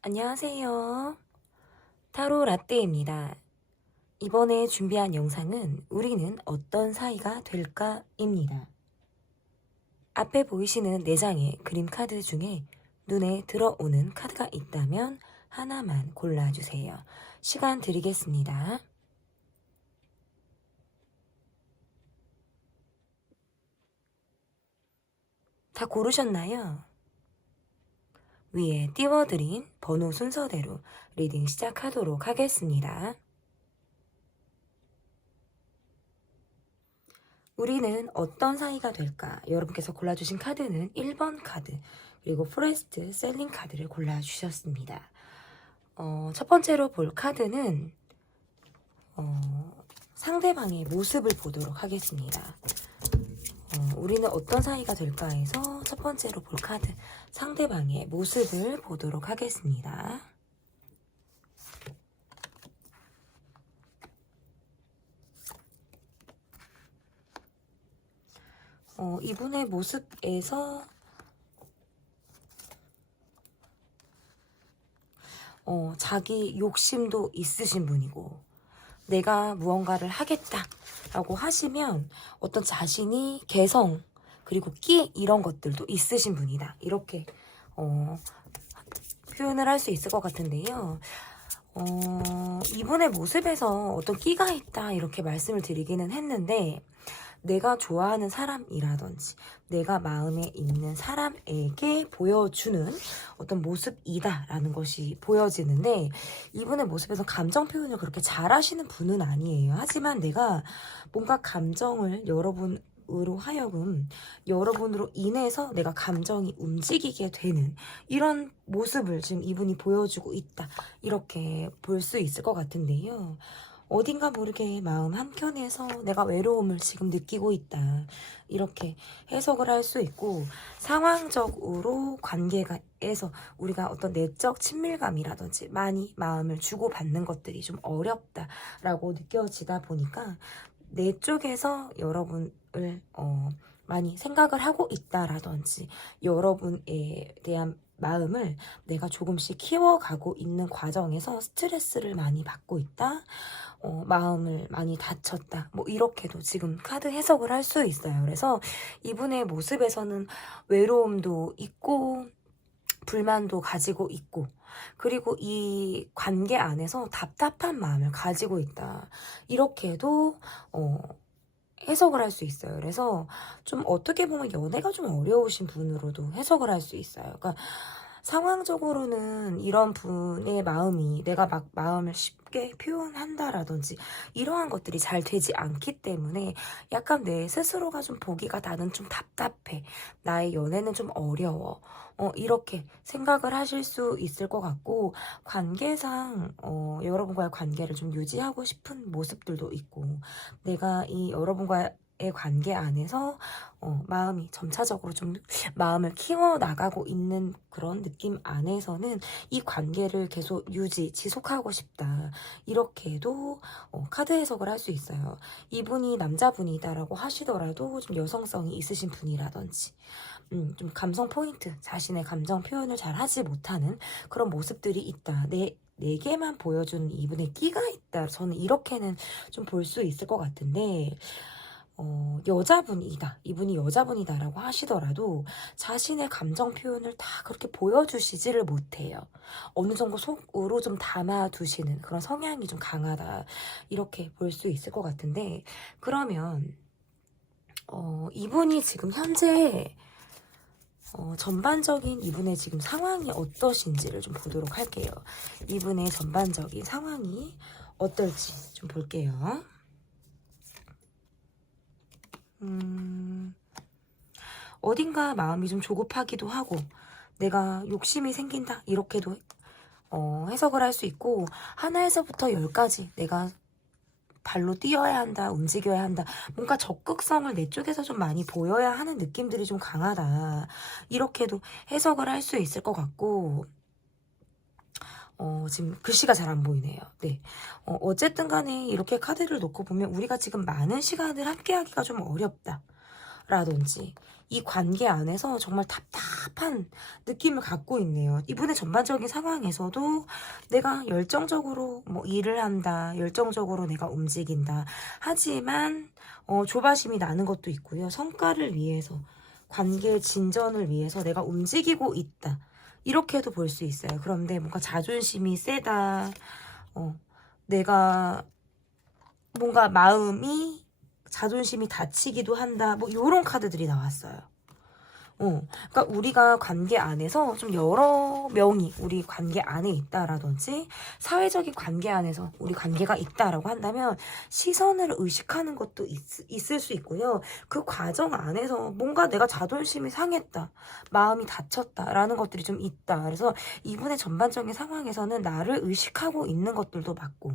안녕하세요. 타로 라떼입니다. 이번에 준비한 영상은 우리는 어떤 사이가 될까입니다. 앞에 보이시는 4장의 그림 카드 중에 눈에 들어오는 카드가 있다면 하나만 골라주세요. 시간 드리겠습니다. 다 고르셨나요? 위에 띄워드린 번호 순서대로 리딩 시작하도록 하겠습니다. 우리는 어떤 사이가 될까? 여러분께서 골라주신 카드는 1번 카드, 그리고 포레스트 셀링 카드를 골라주셨습니다. 첫 번째로 볼 카드는 상대방의 모습을 보도록 하겠습니다. 우리는 어떤 사이가 될까 해서 첫 번째로 볼 카드, 상대방의 모습을 보도록 하겠습니다. 이분의 모습에서 자기 욕심도 있으신 분이고, 내가 무언가를 하겠다라고 하시면 어떤 자신이 개성 그리고 끼 이런 것들도 있으신 분이다. 이렇게 표현을 할 수 있을 것 같은데요. 이분의 모습에서 어떤 끼가 있다 이렇게 말씀을 드리기는 했는데, 내가 좋아하는 사람이라든지 내가 마음에 있는 사람에게 보여주는 어떤 모습이다라는 것이 보여지는데, 이분의 모습에서 감정 표현을 그렇게 잘하시는 분은 아니에요. 하지만 내가 뭔가 감정을 여러분으로 하여금 여러분으로 인해서 내가 감정이 움직이게 되는 이런 모습을 지금 이분이 보여주고 있다, 이렇게 볼 수 있을 것 같은데요. 어딘가 모르게 마음 한켠에서 내가 외로움을 지금 느끼고 있다, 이렇게 해석을 할 수 있고, 상황적으로 관계에서 우리가 어떤 내적 친밀감이라든지 많이 마음을 주고받는 것들이 좀 어렵다라고 느껴지다 보니까 내 쪽에서 여러분을 많이 생각을 하고 있다라든지, 여러분에 대한 마음을 내가 조금씩 키워가고 있는 과정에서 스트레스를 많이 받고 있다, 마음을 많이 다쳤다, 뭐 이렇게도 지금 카드 해석을 할 수 있어요. 그래서 이분의 모습에서는 외로움도 있고 불만도 가지고 있고, 그리고 이 관계 안에서 답답한 마음을 가지고 있다, 이렇게도 해석을 할 수 있어요. 그래서 좀 어떻게 보면 연애가 좀 어려우신 분으로도 해석을 할 수 있어요. 그러니까 상황적으로는 이런 분의 마음이 내가 막 마음을 쉽게 표현한다라든지 이러한 것들이 잘 되지 않기 때문에 약간 내 스스로가 좀 보기가 나는 좀 답답해, 나의 연애는 좀 어려워, 이렇게 생각을 하실 수 있을 것 같고, 관계상 여러분과의 관계를 좀 유지하고 싶은 모습들도 있고, 내가 이 여러분과의 관계 안에서 마음이 점차적으로 좀 마음을 키워나가고 있는 그런 느낌 안에서는 이 관계를 계속 지속하고 싶다, 이렇게도 카드 해석을 할 수 있어요. 이분이 남자분이다라고 하시더라도 좀 여성성이 있으신 분이라든지, 좀 감성 포인트, 자신의 감정 표현을 잘 하지 못하는 그런 모습들이 있다, 내게만 보여준 이분의 끼가 있다, 저는 이렇게는 좀 볼 수 있을 것 같은데, 여자분이다, 이분이 여자분이다라고 하시더라도 자신의 감정 표현을 다 그렇게 보여주시지를 못해요. 어느 정도 속으로 좀 담아두시는 그런 성향이 좀 강하다, 이렇게 볼 수 있을 것 같은데, 그러면 이분이 지금 현재 전반적인 이분의 지금 상황이 어떠신지를 좀 보도록 할게요. 이분의 전반적인 상황이 어떨지 좀 볼게요. 어딘가 마음이 좀 조급하기도 하고, 내가 욕심이 생긴다, 이렇게도 해석을 할 수 있고, 하나에서부터 10까지 내가 발로 뛰어야 한다, 움직여야 한다, 뭔가 적극성을 내 쪽에서 좀 많이 보여야 하는 느낌들이 좀 강하다, 이렇게도 해석을 할 수 있을 것 같고, 지금 글씨가 잘 안 보이네요. 네. 어쨌든 간에 이렇게 카드를 놓고 보면 우리가 지금 많은 시간을 함께 하기가 좀 어렵다, 라든지 이 관계 안에서 정말 답답한 느낌을 갖고 있네요. 이분의 전반적인 상황에서도 내가 열정적으로 뭐 일을 한다, 열정적으로 내가 움직인다. 하지만 조바심이 나는 것도 있고요. 성과를 위해서, 관계 진전을 위해서 내가 움직이고 있다. 이렇게도 볼 수 있어요. 그런데 뭔가 자존심이 세다. 내가 뭔가 마음이 자존심이 다치기도 한다. 뭐 요런 카드들이 나왔어요. 그러니까 우리가 관계 안에서 좀 여러 명이 우리 관계 안에 있다라든지 사회적인 관계 안에서 우리 관계가 있다라고 한다면 시선을 의식하는 것도 있을 수 있고요. 그 과정 안에서 뭔가 내가 자존심이 상했다, 마음이 다쳤다라는 것들이 좀 있다. 그래서 이분의 전반적인 상황에서는 나를 의식하고 있는 것들도 맞고,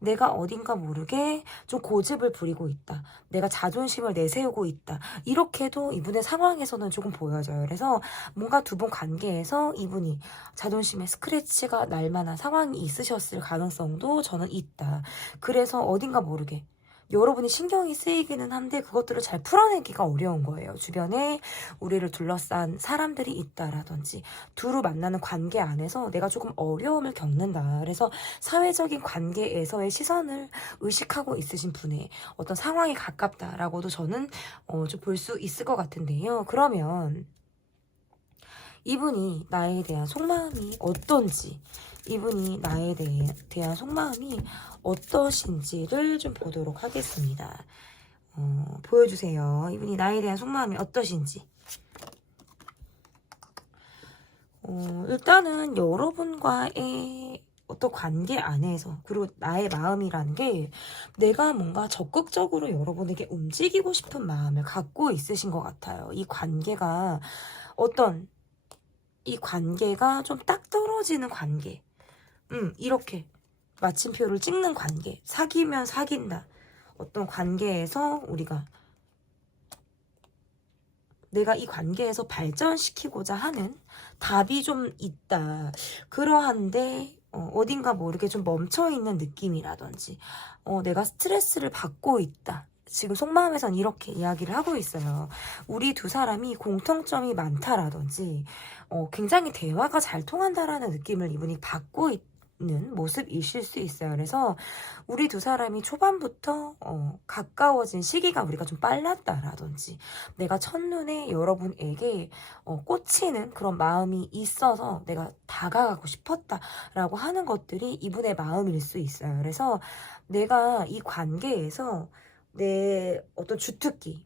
내가 어딘가 모르게 좀 고집을 부리고 있다, 내가 자존심을 내세우고 있다, 이렇게도 이분의 상황에서는 조금 보여져요. 그래서 뭔가 두 분 관계에서 이분이 자존심에 스크래치가 날 만한 상황이 있으셨을 가능성도 저는 있다. 그래서 어딘가 모르게 여러분이 신경이 쓰이기는 한데 그것들을 잘 풀어내기가 어려운 거예요. 주변에 우리를 둘러싼 사람들이 있다라든지 두루 만나는 관계 안에서 내가 조금 어려움을 겪는다. 그래서 사회적인 관계에서의 시선을 의식하고 있으신 분의 어떤 상황에 가깝다라고도 저는 좀 볼 수 있을 것 같은데요. 그러면 이분이 나에 대한 속마음이 어떤지, 이분이 나에 대한 속마음이 어떠신지를 좀 보도록 하겠습니다. 보여주세요. 이분이 나에 대한 속마음이 어떠신지. 일단은 여러분과의 어떤 관계 안에서, 그리고 나의 마음이라는 게 내가 뭔가 적극적으로 여러분에게 움직이고 싶은 마음을 갖고 있으신 것 같아요. 이 관계가 좀 딱 떨어지는 관계. 이렇게 마침표를 찍는 관계. 사귀면 사귄다. 어떤 관계에서 내가 이 관계에서 발전시키고자 하는 답이 좀 있다. 그러한데 어딘가 모르게 좀 멈춰있는 느낌이라든지 내가 스트레스를 받고 있다. 지금 속마음에선 이렇게 이야기를 하고 있어요. 우리 두 사람이 공통점이 많다라든지 굉장히 대화가 잘 통한다라는 느낌을 이분이 받고 있는 모습이실 수 있어요. 그래서 우리 두 사람이 초반부터 가까워진 시기가 우리가 좀 빨랐다라든지 내가 첫눈에 여러분에게 꽂히는 그런 마음이 있어서 내가 다가가고 싶었다라고 하는 것들이 이분의 마음일 수 있어요. 그래서 내가 이 관계에서 내 어떤 주특기,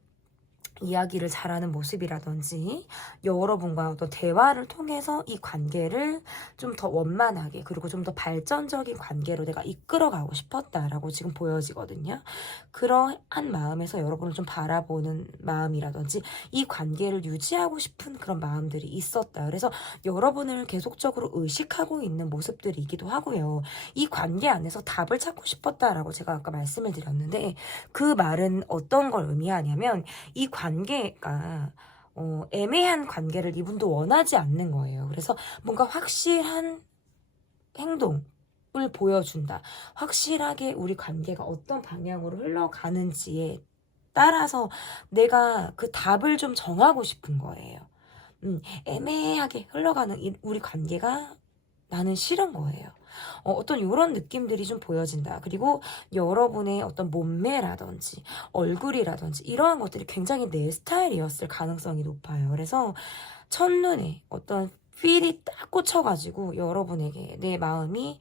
이야기를 잘하는 모습이라든지 여러분과 어떤 대화를 통해서 이 관계를 좀 더 원만하게, 그리고 좀 더 발전적인 관계로 내가 이끌어가고 싶었다라고 지금 보여지거든요. 그러한 마음에서 여러분을 좀 바라보는 마음이라든지 이 관계를 유지하고 싶은 그런 마음들이 있었다. 그래서 여러분을 계속적으로 의식하고 있는 모습들이기도 하고요. 이 관계 안에서 답을 찾고 싶었다라고 제가 아까 말씀을 드렸는데, 그 말은 어떤 걸 의미하냐면 이 관계가 애매한 관계를 이분도 원하지 않는 거예요. 그래서 뭔가 확실한 행동을 보여준다. 확실하게 우리 관계가 어떤 방향으로 흘러가는지에 따라서 내가 그 답을 좀 정하고 싶은 거예요. 애매하게 흘러가는 우리 관계가 나는 싫은 거예요. 어떤 이런 느낌들이 좀 보여진다. 그리고 여러분의 어떤 몸매라든지 얼굴이라든지 이러한 것들이 굉장히 내 스타일이었을 가능성이 높아요. 그래서 첫눈에 어떤 필이 딱 꽂혀가지고 여러분에게 내 마음이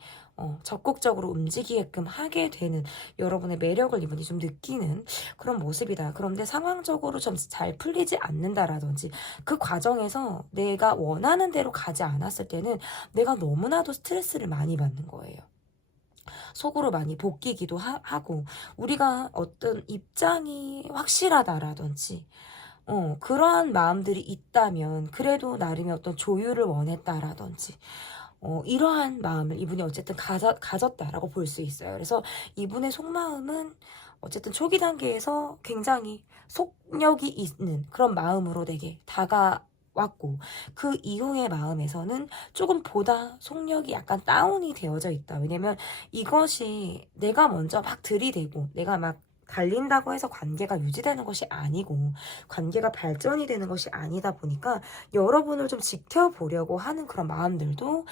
적극적으로 움직이게끔 하게 되는 여러분의 매력을 이분이 좀 느끼는 그런 모습이다. 그런데 상황적으로 좀 잘 풀리지 않는다라든지 그 과정에서 내가 원하는 대로 가지 않았을 때는 내가 너무나도 스트레스를 많이 받는 거예요. 속으로 많이 볶이기도 하고 우리가 어떤 입장이 확실하다라든지 그러한 마음들이 있다면 그래도 나름의 어떤 조율을 원했다라든지 이러한 마음을 이분이 어쨌든 가졌다라고 볼 수 있어요. 그래서 이분의 속마음은 어쨌든 초기 단계에서 굉장히 속력이 있는 그런 마음으로 되게 다가왔고 그 이후의 마음에서는 조금 보다 속력이 약간 다운이 되어져 있다. 왜냐면 이것이 내가 먼저 막 들이대고 내가 막 달린다고 해서 관계가 유지되는 것이 아니고 관계가 발전이 되는 것이 아니다 보니까 여러분을 좀 지켜보려고 하는 그런 마음들도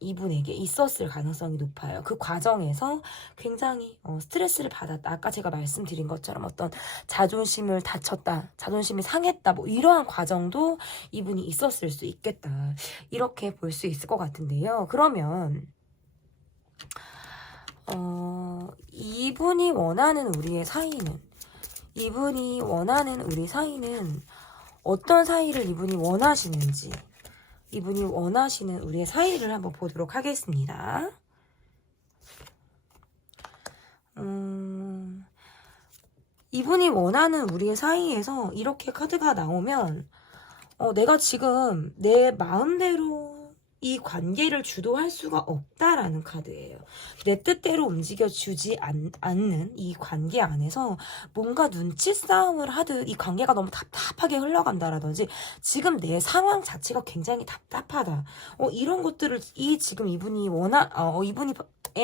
이분에게 있었을 가능성이 높아요. 그 과정에서 굉장히 스트레스를 받았다. 아까 제가 말씀드린 것처럼 어떤 자존심을 다쳤다, 자존심이 상했다, 뭐 이러한 과정도 이분이 있었을 수 있겠다. 이렇게 볼 수 있을 것 같은데요. 그러면 이분이 원하는 우리 사이는 어떤 사이를 이분이 원하시는지, 이분이 원하시는 우리의 사이를 한번 보도록 하겠습니다. 이분이 원하는 우리의 사이에서 이렇게 카드가 나오면 내가 지금 내 마음대로 이 관계를 주도할 수가 없다라는 카드예요. 내 뜻대로 움직여주지 않는 이 관계 안에서 뭔가 눈치 싸움을 하듯 이 관계가 너무 답답하게 흘러간다라든지 지금 내 상황 자체가 굉장히 답답하다. 이런 것들을 지금 이분이 이분의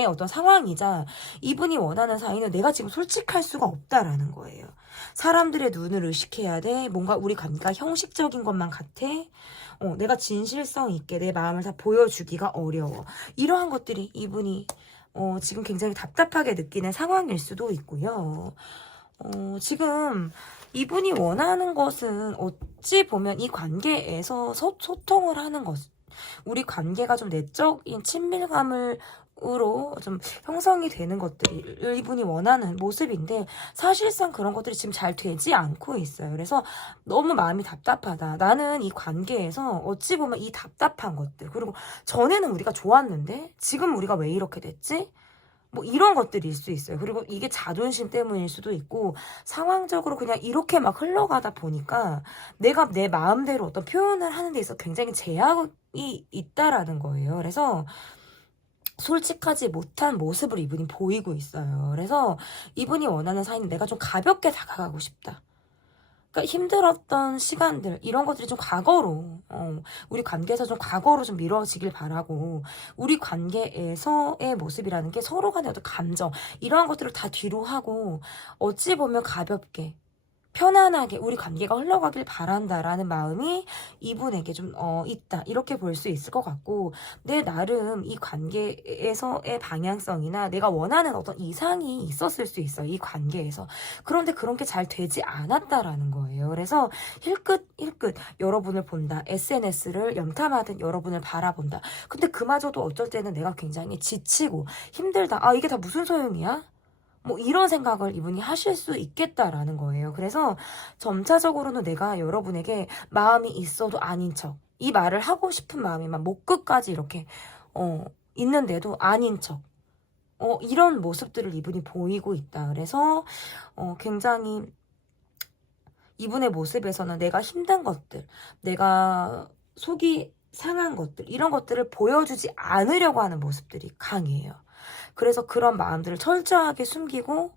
어떤 상황이자 이분이 원하는 사이는 내가 지금 솔직할 수가 없다라는 거예요. 사람들의 눈을 의식해야 돼. 뭔가 우리 관계가 형식적인 것만 같아. 내가 진실성 있게 내 마음을 다 보여주기가 어려워. 이러한 것들이 이분이 지금 굉장히 답답하게 느끼는 상황일 수도 있고요. 지금 이분이 원하는 것은 어찌 보면 이 관계에서 소통을 하는 것. 우리 관계가 좀 내적인 친밀감으로 좀 형성이 되는 것들을 이분이 원하는 모습인데 사실상 그런 것들이 지금 잘 되지 않고 있어요. 그래서 너무 마음이 답답하다. 나는 이 관계에서 어찌 보면 이 답답한 것들, 그리고 전에는 우리가 좋았는데 지금 우리가 왜 이렇게 됐지? 뭐 이런 것들일 수 있어요. 그리고 이게 자존심 때문일 수도 있고 상황적으로 그냥 이렇게 막 흘러가다 보니까 내가 내 마음대로 어떤 표현을 하는 데 있어서 굉장히 제약이 있다라는 거예요. 그래서 솔직하지 못한 모습을 이분이 보이고 있어요. 그래서 이분이 원하는 사이는 내가 좀 가볍게 다가가고 싶다. 그러니까 힘들었던 시간들 이런 것들이 좀 과거로 우리 관계에서 좀 과거로 좀 미뤄지길 바라고 우리 관계에서의 모습이라는 게 서로 간의 어떤 감정 이러한 것들을 다 뒤로 하고 어찌 보면 가볍게 편안하게 우리 관계가 흘러가길 바란다라는 마음이 이분에게 좀 있다 이렇게 볼 수 있을 것 같고 내 나름 이 관계에서의 방향성이나 내가 원하는 어떤 이상이 있었을 수 있어요. 이 관계에서. 그런데 그런 게 잘 되지 않았다라는 거예요. 그래서 힐끗 여러분을 본다. SNS를 염탐하듯 여러분을 바라본다. 근데 그마저도 어쩔 때는 내가 굉장히 지치고 힘들다. 아 이게 다 무슨 소용이야? 뭐 이런 생각을 이분이 하실 수 있겠다라는 거예요. 그래서 점차적으로는 내가 여러분에게 마음이 있어도 아닌 척, 이 말을 하고 싶은 마음이 막 목 끝까지 이렇게 있는데도 아닌 척, 이런 모습들을 이분이 보이고 있다. 그래서 굉장히 이분의 모습에서는 내가 힘든 것들, 내가 속이 상한 것들, 이런 것들을 보여주지 않으려고 하는 모습들이 강해요. 그래서 그런 마음들을 철저하게 숨기고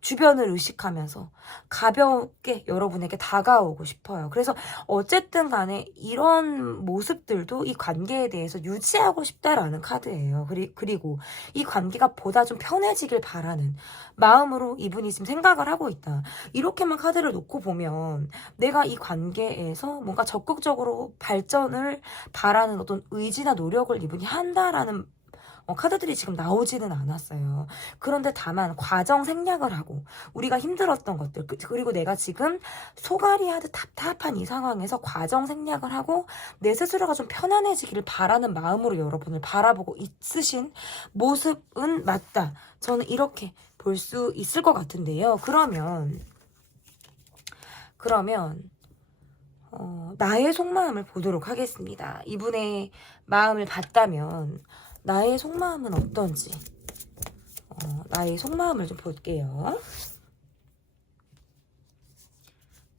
주변을 의식하면서 가볍게 여러분에게 다가오고 싶어요. 그래서 어쨌든 간에 이런 모습들도 이 관계에 대해서 유지하고 싶다라는 카드예요. 그리고 이 관계가 보다 좀 편해지길 바라는 마음으로 이분이 지금 생각을 하고 있다. 이렇게만 카드를 놓고 보면 내가 이 관계에서 뭔가 적극적으로 발전을 바라는 어떤 의지나 노력을 이분이 한다라는 카드들이 지금 나오지는 않았어요. 그런데 다만 과정 생략을 하고 우리가 힘들었던 것들 그리고 내가 지금 소갈이 하듯 답답한 이 상황에서 과정 생략을 하고 내 스스로가 좀 편안해지기를 바라는 마음으로 여러분을 바라보고 있으신 모습은 맞다. 저는 이렇게 볼 수 있을 것 같은데요. 그러면 나의 속마음을 보도록 하겠습니다. 이분의 마음을 봤다면 나의 속마음은 어떤지 나의 속마음을 좀 볼게요.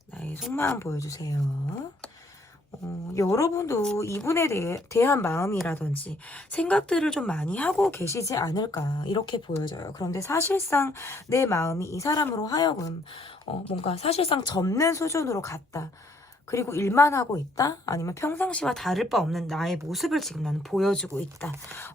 나의 속마음 보여주세요. 여러분도 이분에 대한 마음이라든지 생각들을 좀 많이 하고 계시지 않을까 이렇게 보여져요. 그런데 사실상 내 마음이 이 사람으로 하여금 뭔가 사실상 접는 수준으로 갔다. 그리고 일만 하고 있다? 아니면 평상시와 다를 바 없는 나의 모습을 지금 나는 보여주고 있다.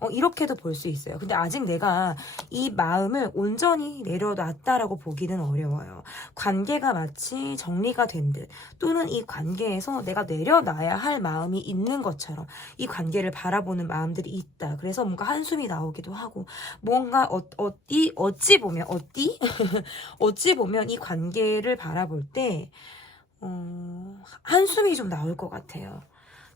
이렇게도 볼 수 있어요. 근데 아직 내가 이 마음을 온전히 내려놨다라고 보기는 어려워요. 관계가 마치 정리가 된 듯, 또는 이 관계에서 내가 내려놔야 할 마음이 있는 것처럼 이 관계를 바라보는 마음들이 있다. 그래서 뭔가 한숨이 나오기도 하고, 뭔가 어찌 보면 어찌 보면 이 관계를 바라볼 때 한숨이 좀 나올 것 같아요.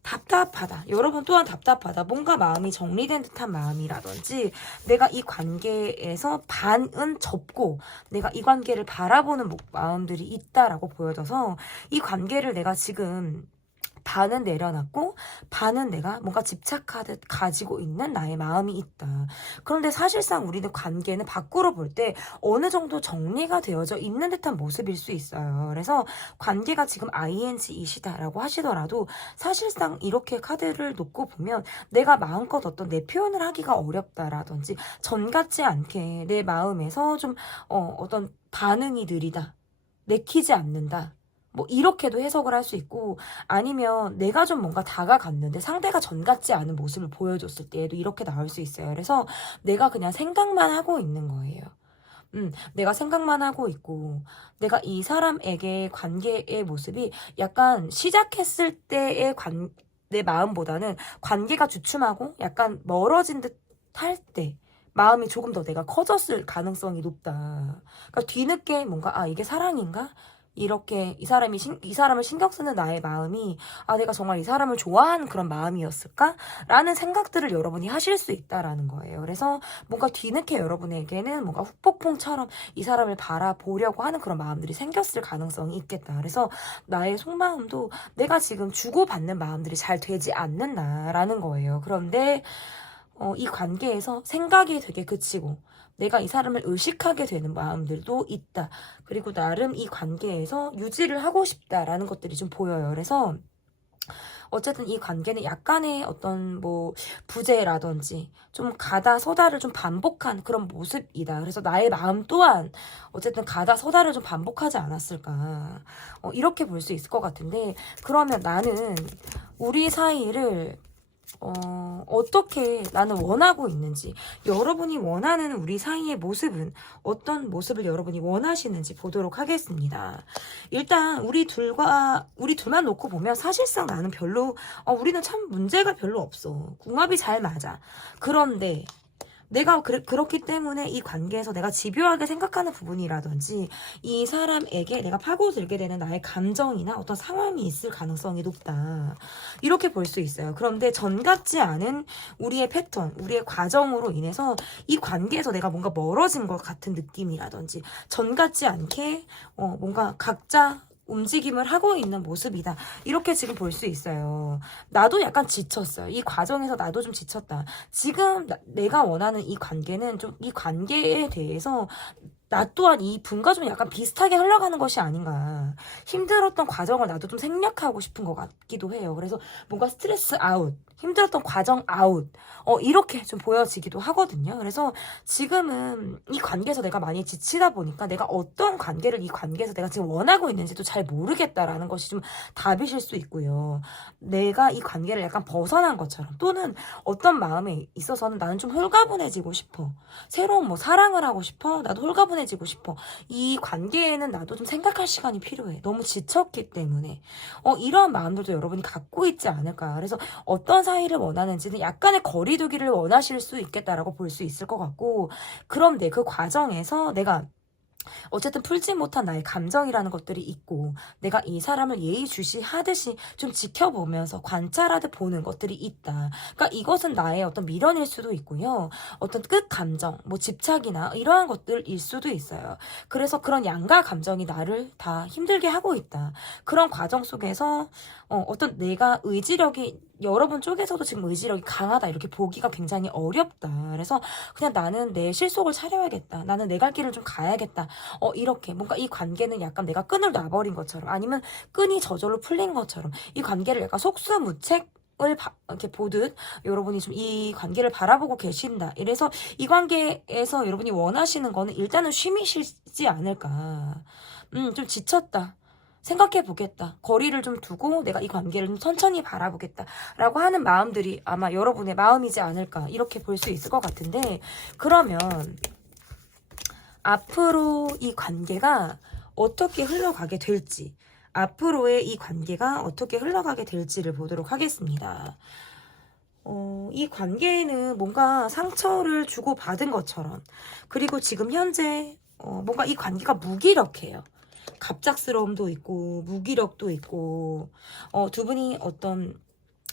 답답하다. 여러분 또한 답답하다. 뭔가 마음이 정리된 듯한 마음이라든지, 내가 이 관계에서 반은 접고 내가 이 관계를 바라보는 마음들이 있다라고 보여져서, 이 관계를 내가 지금 반은 내려놨고 반은 내가 뭔가 집착하듯 가지고 있는 나의 마음이 있다. 그런데 사실상 우리는 관계는 밖으로 볼 때 어느 정도 정리가 되어져 있는 듯한 모습일 수 있어요. 그래서 관계가 지금 ing이시다라고 하시더라도 사실상 이렇게 카드를 놓고 보면 내가 마음껏 어떤 내 표현을 하기가 어렵다라든지, 전 같지 않게 내 마음에서 좀 어떤 반응이 느리다, 내키지 않는다, 뭐 이렇게도 해석을 할 수 있고, 아니면 내가 좀 뭔가 다가갔는데 상대가 전 같지 않은 모습을 보여줬을 때에도 이렇게 나올 수 있어요. 그래서 내가 그냥 생각만 하고 있는 거예요. 내가 생각만 하고 있고, 내가 이 사람에게 관계의 모습이 약간 시작했을 때의 내 마음보다는 관계가 주춤하고 약간 멀어진 듯 할 때 마음이 조금 더 내가 커졌을 가능성이 높다. 그러니까 뒤늦게 뭔가 이게 사랑인가? 이렇게 이 사람을 신경 쓰는 나의 마음이 내가 정말 이 사람을 좋아하는 그런 마음이었을까? 라는 생각들을 여러분이 하실 수 있다라는 거예요. 그래서 뭔가 뒤늦게 여러분에게는 뭔가 후폭풍처럼 이 사람을 바라보려고 하는 그런 마음들이 생겼을 가능성이 있겠다. 그래서 나의 속마음도 내가 지금 주고받는 마음들이 잘 되지 않는다라는 거예요. 그런데 이 관계에서 생각이 되게 그치고 내가 이 사람을 의식하게 되는 마음들도 있다. 그리고 나름 이 관계에서 유지를 하고 싶다라는 것들이 좀 보여요. 그래서 어쨌든 이 관계는 약간의 어떤 뭐 부재라든지 좀 가다 서다를 좀 반복한 그런 모습이다. 그래서 나의 마음 또한 어쨌든 가다 서다를 좀 반복하지 않았을까. 이렇게 볼 수 있을 것 같은데, 그러면 나는 우리 사이를 어떻게 나는 원하고 있는지, 여러분이 원하는 우리 사이의 모습은 어떤 모습을 여러분이 원하시는지 보도록 하겠습니다. 일단 우리 둘만 놓고 보면 사실상 나는 별로 우리는 참 문제가 별로 없어. 궁합이 잘 맞아. 그런데 내가 그렇기 때문에 이 관계에서 내가 집요하게 생각하는 부분이라든지, 이 사람에게 내가 파고들게 되는 나의 감정이나 어떤 상황이 있을 가능성이 높다. 이렇게 볼 수 있어요. 그런데 전 같지 않은 우리의 패턴, 우리의 과정으로 인해서 이 관계에서 내가 뭔가 멀어진 것 같은 느낌이라든지, 전 같지 않게 뭔가 각자 움직임을 하고 있는 모습이다. 이렇게 지금 볼 수 있어요. 나도 약간 지쳤어요. 이 과정에서 나도 좀 지쳤다. 지금 내가 원하는 이 관계는 좀, 이 관계에 대해서 나 또한 이 분과 좀 약간 비슷하게 흘러가는 것이 아닌가. 힘들었던 과정을 나도 좀 생략하고 싶은 것 같기도 해요. 그래서 뭔가 스트레스 아웃, 힘들었던 과정 아웃, 이렇게 좀 보여지기도 하거든요. 그래서 지금은 이 관계에서 내가 많이 지치다 보니까 내가 어떤 관계를 이 관계에서 내가 지금 원하고 있는지도 잘 모르겠다라는 것이 좀 답이실 수 있고요. 내가 이 관계를 약간 벗어난 것처럼, 또는 어떤 마음에 있어서는 나는 좀 홀가분해지고 싶어. 새로운 뭐 사랑을 하고 싶어. 나도 홀가분해지고 싶어. 이 관계에는 나도 좀 생각할 시간이 필요해. 너무 지쳤기 때문에. 이런 마음들도 여러분이 갖고 있지 않을까. 그래서 어떤 사이를 원하는지는 약간의 거리두기를 원하실 수 있겠다라고 볼 수 있을 것 같고, 그런데 그 과정에서 내가 어쨌든 풀지 못한 나의 감정이라는 것들이 있고, 내가 이 사람을 예의주시하듯이 좀 지켜보면서 관찰하듯 보는 것들이 있다. 그러니까 이것은 나의 어떤 미련일 수도 있고요. 어떤 끝 감정, 뭐 집착이나 이러한 것들일 수도 있어요. 그래서 그런 양가 감정이 나를 다 힘들게 하고 있다. 그런 과정 속에서 어떤 내가 의지력이, 여러분 쪽에서도 지금 의지력이 강하다 이렇게 보기가 굉장히 어렵다. 그래서 그냥 나는 내 실속을 차려야겠다. 나는 내 갈 길을 좀 가야겠다. 이렇게 뭔가 이 관계는 약간 내가 끈을 놔버린 것처럼, 아니면 끈이 저절로 풀린 것처럼 이 관계를 약간 속수무책 이렇게 보듯 여러분이 좀 이 관계를 바라보고 계신다. 이래서 이 관계에서 여러분이 원하시는 거는 일단은 쉼이시지 않을까. 좀 지쳤다. 생각해 보겠다. 거리를 좀 두고 내가 이 관계를 좀 천천히 바라보겠다. 라고 하는 마음들이 아마 여러분의 마음이지 않을까. 이렇게 볼 수 있을 것 같은데, 그러면 앞으로 이 관계가 어떻게 흘러가게 될지, 앞으로의 이 관계가 어떻게 흘러가게 될지를 보도록 하겠습니다. 이 관계에는 뭔가 상처를 주고받은 것처럼, 그리고 지금 현재 뭔가 이 관계가 무기력해요. 갑작스러움도 있고 무기력도 있고, 두 분이 어떤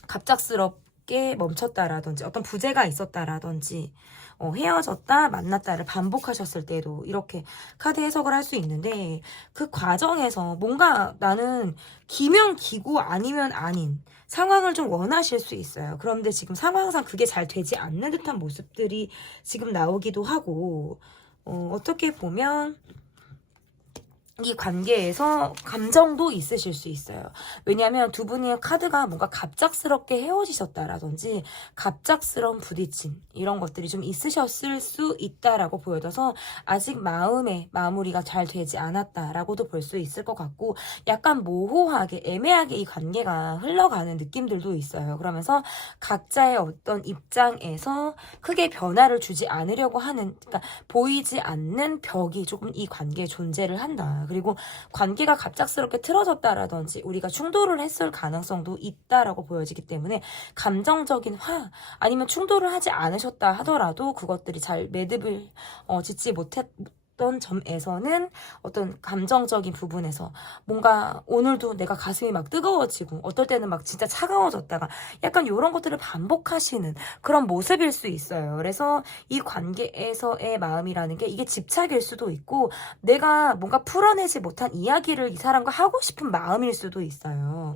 갑작스럽게 멈췄다라든지 어떤 부재가 있었다라든지 헤어졌다 만났다를 반복하셨을 때도 이렇게 카드 해석을 할 수 있는데, 그 과정에서 뭔가 나는 기면 기고 아니면 아닌 상황을 좀 원하실 수 있어요. 그런데 지금 상황상 그게 잘 되지 않는 듯한 모습들이 지금 나오기도 하고, 어떻게 보면 이 관계에서 감정도 있으실 수 있어요. 왜냐하면 두 분의 카드가 뭔가 갑작스럽게 헤어지셨다라든지 갑작스러운 부딪힘 이런 것들이 좀 있으셨을 수 있다라고 보여져서 아직 마음의 마무리가 잘 되지 않았다라고도 볼 수 있을 것 같고, 약간 모호하게 애매하게 이 관계가 흘러가는 느낌들도 있어요. 그러면서 각자의 어떤 입장에서 크게 변화를 주지 않으려고 하는, 그러니까 보이지 않는 벽이 조금 이 관계에 존재를 한다. 그리고 관계가 갑작스럽게 틀어졌다라든지 우리가 충돌을 했을 가능성도 있다라고 보여지기 때문에, 감정적인 화 아니면 충돌을 하지 않으셨다 하더라도 그것들이 잘 매듭을 짓지 못했던 점에서는 어떤 감정적인 부분에서 뭔가 오늘도 내가 가슴이 막 뜨거워지고 어떨 때는 막 진짜 차가워졌다가 약간 이런 것들을 반복하시는 그런 모습일 수 있어요. 그래서 이 관계에서의 마음이라는 게 이게 집착일 수도 있고, 내가 뭔가 풀어내지 못한 이야기를 이 사람과 하고 싶은 마음일 수도 있어요.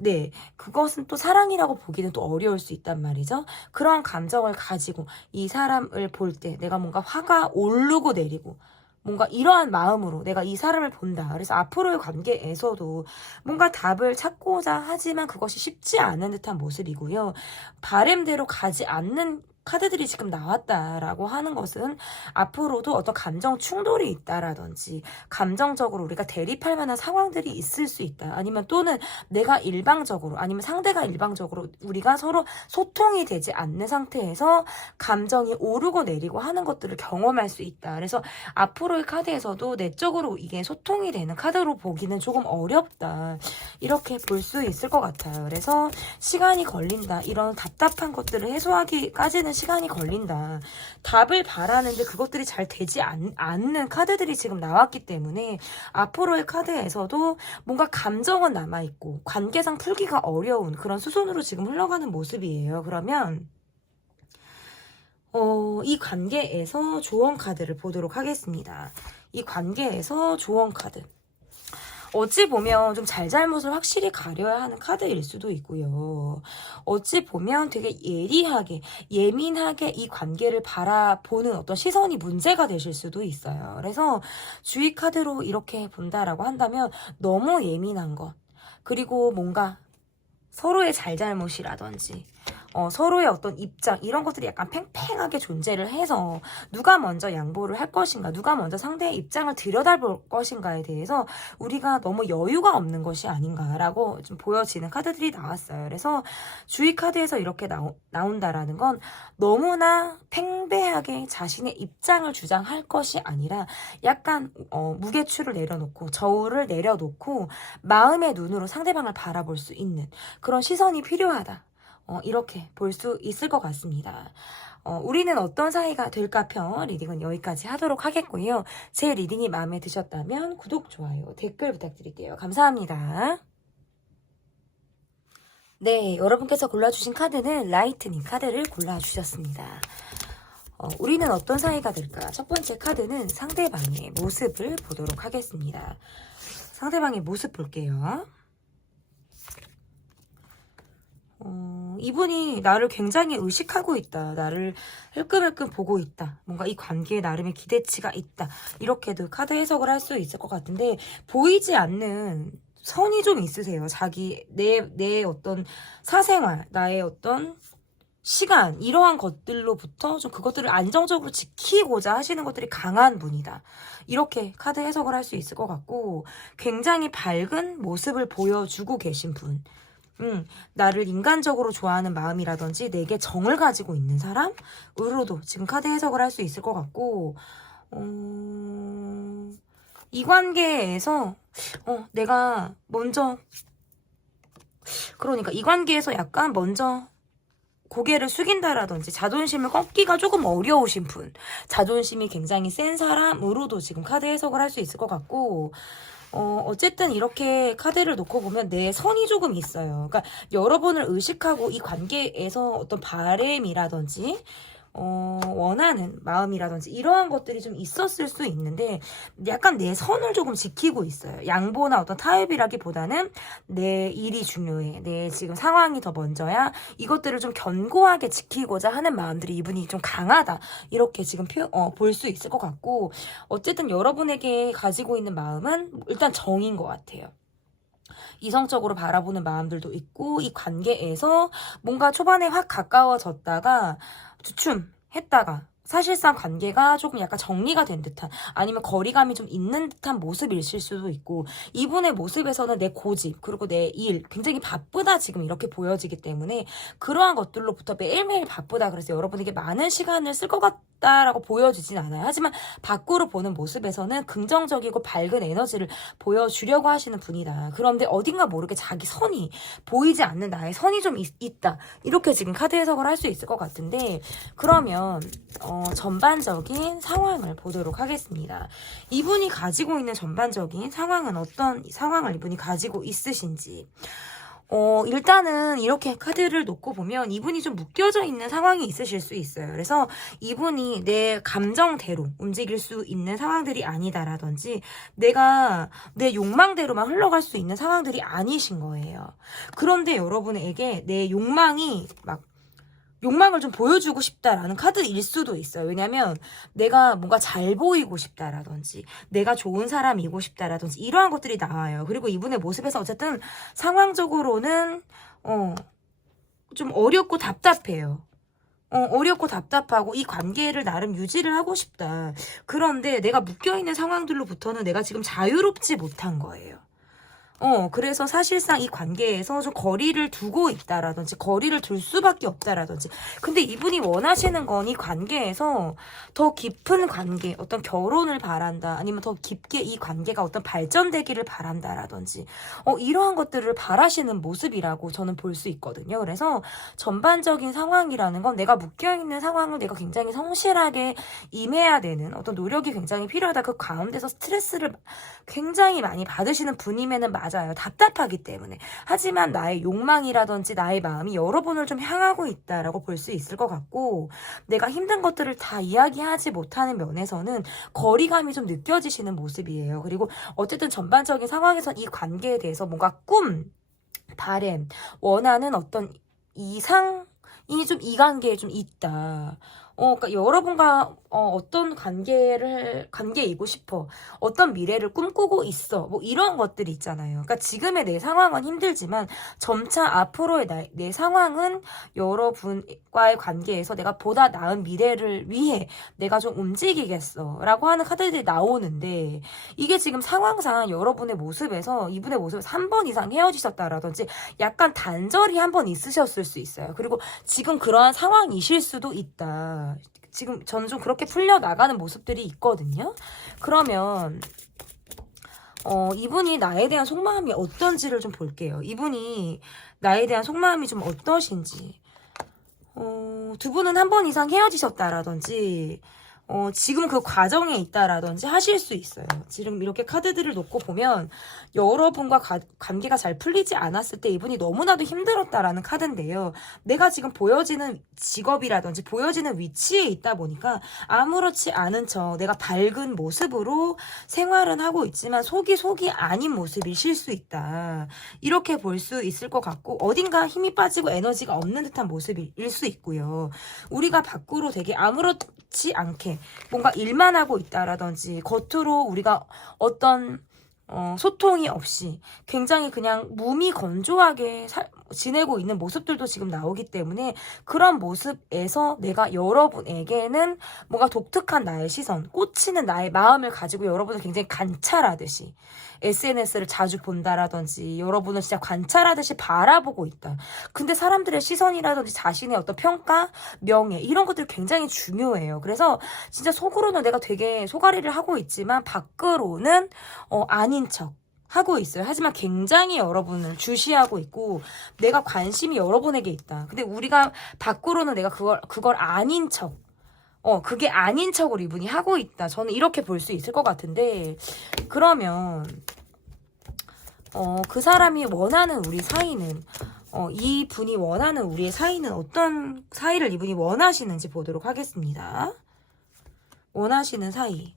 네, 그것은 또 사랑이라고 보기는 또 어려울 수 있단 말이죠. 그런 감정을 가지고 이 사람을 볼 때 내가 뭔가 화가 오르고 내리고 뭔가 이러한 마음으로 내가 이 사람을 본다. 그래서 앞으로의 관계에서도 뭔가 답을 찾고자 하지만 그것이 쉽지 않은 듯한 모습이고요. 바램대로 가지 않는 카드들이 지금 나왔다라고 하는 것은 앞으로도 어떤 감정 충돌이 있다라든지 감정적으로 우리가 대립할 만한 상황들이 있을 수 있다. 아니면 또는 내가 일방적으로 아니면 상대가 일방적으로 우리가 서로 소통이 되지 않는 상태에서 감정이 오르고 내리고 하는 것들을 경험할 수 있다. 그래서 앞으로의 카드에서도 내적으로 이게 소통이 되는 카드로 보기는 조금 어렵다. 이렇게 볼 수 있을 것 같아요. 그래서 시간이 걸린다. 이런 답답한 것들을 해소하기까지는 시간이 걸린다. 답을 바라는데 그것들이 잘 되지 않는 카드들이 지금 나왔기 때문에 앞으로의 카드에서도 뭔가 감정은 남아있고 관계상 풀기가 어려운 그런 수순으로 지금 흘러가는 모습이에요. 그러면 이 관계에서 조언 카드를 보도록 하겠습니다. 이 관계에서 조언 카드. 어찌 보면 좀 잘잘못을 확실히 가려야 하는 카드일 수도 있고요. 어찌 보면 되게 예리하게, 예민하게 이 관계를 바라보는 어떤 시선이 문제가 되실 수도 있어요. 그래서 주의 카드로 이렇게 본다라고 한다면 너무 예민한 것, 그리고 뭔가 서로의 잘잘못이라든지 서로의 어떤 입장 이런 것들이 약간 팽팽하게 존재를 해서 누가 먼저 양보를 할 것인가, 누가 먼저 상대의 입장을 들여다볼 것인가에 대해서 우리가 너무 여유가 없는 것이 아닌가라고 좀 보여지는 카드들이 나왔어요. 그래서 주의 카드에서 이렇게 나온다라는 건 너무나 팽배하게 자신의 입장을 주장할 것이 아니라 약간 무게추를 내려놓고 저울을 내려놓고 마음의 눈으로 상대방을 바라볼 수 있는 그런 시선이 필요하다. 이렇게 볼 수 있을 것 같습니다. 우리는 어떤 사이가 될까 편 리딩은 여기까지 하도록 하겠고요. 제 리딩이 마음에 드셨다면 구독, 좋아요, 댓글 부탁드릴게요. 감사합니다. 네, 여러분께서 골라주신 카드는 라이트닝 카드를 골라주셨습니다. 우리는 어떤 사이가 될까? 첫 번째 카드는 상대방의 모습을 보도록 하겠습니다. 상대방의 모습 볼게요. 이분이 나를 굉장히 의식하고 있다. 나를 흘끔흘끔 보고 있다. 뭔가 이 관계에 나름의 기대치가 있다. 이렇게도 카드 해석을 할 수 있을 것 같은데, 보이지 않는 선이 좀 있으세요. 내 어떤 사생활, 나의 어떤 시간 이러한 것들로부터 좀 그것들을 안정적으로 지키고자 하시는 것들이 강한 분이다. 이렇게 카드 해석을 할 수 있을 것 같고 굉장히 밝은 모습을 보여주고 계신 분. 나를 인간적으로 좋아하는 마음이라든지 내게 정을 가지고 있는 사람으로도 지금 카드 해석을 할 수 있을 것 같고 이 관계에서 내가 먼저 그러니까 이 관계에서 약간 먼저 고개를 숙인다라든지 자존심을 꺾기가 조금 어려우신 분, 자존심이 굉장히 센 사람으로도 지금 카드 해석을 할 수 있을 것 같고 어쨌든 이렇게 카드를 놓고 보면 내 선이 조금 있어요. 그러니까 여러분을 의식하고 이 관계에서 어떤 바램이라든지 원하는 마음이라든지 이러한 것들이 좀 있었을 수 있는데 약간 내 선을 조금 지키고 있어요. 양보나 어떤 타협이라기보다는 내 일이 중요해. 내 지금 상황이 더 먼저야. 이것들을 좀 견고하게 지키고자 하는 마음들이 이분이 좀 강하다. 이렇게 지금 볼 수 있을 것 같고 어쨌든 여러분에게 가지고 있는 마음은 일단 정인 것 같아요. 이성적으로 바라보는 마음들도 있고 이 관계에서 뭔가 초반에 확 가까워졌다가 주춤했다가 사실상 관계가 조금 약간 정리가 된 듯한 아니면 거리감이 좀 있는 듯한 모습이실 수도 있고 이분의 모습에서는 내 고집 그리고 내 일 굉장히 바쁘다 지금 이렇게 보여지기 때문에 그러한 것들로부터 매일매일 바쁘다 그래서 여러분에게 많은 시간을 쓸 것 같다라고 보여지진 않아요. 하지만 밖으로 보는 모습에서는 긍정적이고 밝은 에너지를 보여주려고 하시는 분이다. 그런데 어딘가 모르게 자기 선이 보이지 않는 나의 선이 좀 있다. 이렇게 지금 카드 해석을 할 수 있을 것 같은데 그러면 전반적인 상황을 보도록 하겠습니다. 이분이 가지고 있는 전반적인 상황은 어떤 상황을 이분이 가지고 있으신지 일단은 이렇게 카드를 놓고 보면 이분이 좀 묶여져 있는 상황이 있으실 수 있어요. 그래서 이분이 내 감정대로 움직일 수 있는 상황들이 아니다라든지 내가 내 욕망대로만 흘러갈 수 있는 상황들이 아니신 거예요. 그런데 여러분에게 내 욕망을 좀 보여주고 싶다라는 카드일 수도 있어요. 왜냐면 내가 뭔가 잘 보이고 싶다라든지 내가 좋은 사람이고 싶다라든지 이러한 것들이 나와요. 그리고 이분의 모습에서 어쨌든 상황적으로는 좀 어렵고 답답해요. 어렵고 답답하고 이 관계를 나름 유지를 하고 싶다. 그런데 내가 묶여있는 상황들로부터는 내가 지금 자유롭지 못한 거예요. 그래서 사실상 이 관계에서 좀 거리를 두고 있다라든지 거리를 둘 수밖에 없다라든지 근데 이분이 원하시는 건 이 관계에서 더 깊은 관계 어떤 결혼을 바란다 아니면 더 깊게 이 관계가 어떤 발전되기를 바란다라든지 이러한 것들을 바라시는 모습이라고 저는 볼 수 있거든요. 그래서 전반적인 상황이라는 건 내가 묶여있는 상황을 내가 굉장히 성실하게 임해야 되는 어떤 노력이 굉장히 필요하다. 그 가운데서 스트레스를 굉장히 많이 받으시는 분임에는 맞아요. 답답하기 때문에. 하지만 나의 욕망이라든지 나의 마음이 여러분을 좀 향하고 있다라고 볼 수 있을 것 같고 내가 힘든 것들을 다 이야기하지 못하는 면에서는 거리감이 좀 느껴지시는 모습이에요. 그리고 어쨌든 전반적인 상황에서 이 관계에 대해서 뭔가 바램, 원하는 어떤 이상이 좀 이 관계에 좀 있다. 그러니까 여러분과 어떤 관계이고 싶어. 어떤 미래를 꿈꾸고 있어. 뭐 이런 것들이 있잖아요. 그러니까 지금의 내 상황은 힘들지만 점차 앞으로의 내 상황은 여러분과의 관계에서 내가 보다 나은 미래를 위해 내가 좀 움직이겠어. 라고 하는 카드들이 나오는데 이게 지금 상황상 여러분의 모습에서 이분의 모습에서 한 번 이상 헤어지셨다라든지 약간 단절이 한 번 있으셨을 수 있어요. 그리고 지금 그러한 상황이실 수도 있다. 지금 저는 좀 그렇게 풀려나가는 모습들이 있거든요. 그러면 이분이 나에 대한 속마음이 어떤지를 좀 볼게요. 이분이 나에 대한 속마음이 좀 어떠신지. 두 분은 한 번 이상 헤어지셨다라든지 지금 그 과정에 있다라든지 하실 수 있어요. 지금 이렇게 카드들을 놓고 보면 여러분과 관계가 잘 풀리지 않았을 때 이분이 너무나도 힘들었다라는 카드인데요. 내가 지금 보여지는 직업이라든지 보여지는 위치에 있다 보니까 아무렇지 않은 척 내가 밝은 모습으로 생활은 하고 있지만 속이 아닌 모습이실 수 있다. 이렇게 볼 수 있을 것 같고 어딘가 힘이 빠지고 에너지가 없는 듯한 모습일 수 있고요. 우리가 밖으로 되게 아무렇지 않게 뭔가 일만 하고 있다라든지 겉으로 우리가 어떤 소통이 없이 굉장히 그냥 무미건조하게 지내고 있는 모습들도 지금 나오기 때문에 그런 모습에서 내가 여러분에게는 뭔가 독특한 나의 시선, 꽂히는 나의 마음을 가지고 여러분을 굉장히 관찰하듯이 SNS를 자주 본다라든지 여러분을 진짜 관찰하듯이 바라보고 있다. 근데 사람들의 시선이라든지 자신의 어떤 평가, 명예 이런 것들이 굉장히 중요해요. 그래서 진짜 속으로는 내가 되게 소가리를 하고 있지만 밖으로는 아닌 척 하고 있어요. 하지만 굉장히 여러분을 주시하고 있고 내가 관심이 여러분에게 있다. 근데 우리가 밖으로는 내가 그걸 아닌 척 그게 아닌 척을 이분이 하고 있다. 저는 이렇게 볼 수 있을 것 같은데 그러면 그 사람이 원하는 우리 사이는 이분이 원하는 우리의 사이는 어떤 사이를 이분이 원하시는지 보도록 하겠습니다. 원하시는 사이.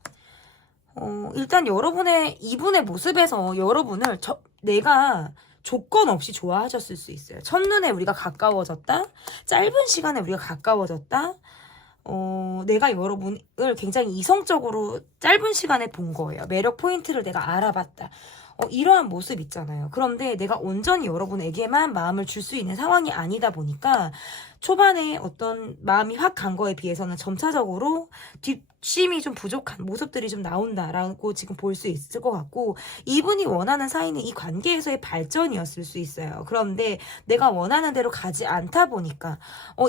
일단 이분의 모습에서 여러분을 내가 조건 없이 좋아하셨을 수 있어요. 첫눈에 우리가 가까워졌다. 짧은 시간에 우리가 가까워졌다. 내가 여러분을 굉장히 이성적으로 짧은 시간에 본 거예요. 매력 포인트를 내가 알아봤다. 이러한 모습 있잖아요. 그런데 내가 온전히 여러분에게만 마음을 줄 수 있는 상황이 아니다 보니까 초반에 어떤 마음이 확 간 거에 비해서는 점차적으로 뒷심이 좀 부족한 모습들이 좀 나온다라고 지금 볼 수 있을 것 같고 이분이 원하는 사이는 이 관계에서의 발전이었을 수 있어요. 그런데 내가 원하는 대로 가지 않다 보니까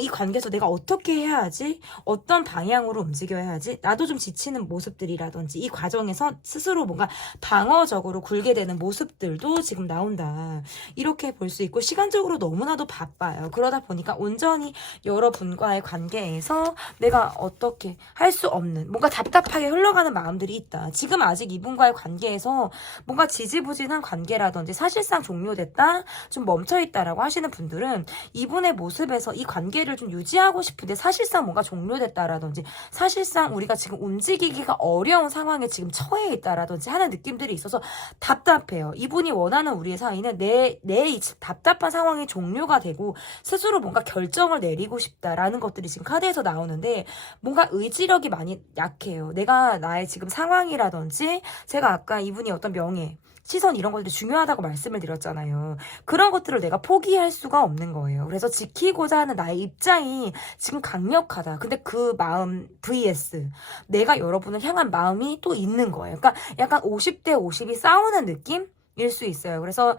이 관계에서 내가 어떻게 해야 하지? 어떤 방향으로 움직여야 하지? 나도 좀 지치는 모습들이라든지 이 과정에서 스스로 뭔가 방어적으로 굴게 되는 모습들도 지금 나온다. 이렇게 볼 수 있고 시간적으로 너무나도 바빠요. 그러다 보니까 온전히 여러분과의 관계에서 내가 어떻게 할 수 없는 뭔가 답답하게 흘러가는 마음들이 있다. 지금 아직 이분과의 관계에서 뭔가 지지부진한 관계라든지 사실상 종료됐다, 좀 멈춰있다라고 하시는 분들은 이분의 모습에서 이 관계를 좀 유지하고 싶은데 사실상 뭔가 종료됐다라든지 사실상 우리가 지금 움직이기가 어려운 상황에 지금 처해 있다라든지 하는 느낌들이 있어서 답답해요. 이분이 원하는 우리의 사이는 내 이 답답한 상황이 종료가 되고 스스로 뭔가 결정을 내리고 싶다라는 것들이 지금 카드에서 나오는데 뭔가 의지력이 많이 약해요. 내가 나의 지금 상황이라든지 제가 아까 이분이 어떤 명예 시선 이런 것들이 중요하다고 말씀을 드렸잖아요. 그런 것들을 내가 포기할 수가 없는 거예요. 그래서 지키고자 하는 나의 입장이 지금 강력하다. 근데 그 마음 vs 내가 여러분을 향한 마음이 또 있는 거예요. 그러니까 약간 50대 50이 싸우는 느낌일 수 있어요. 그래서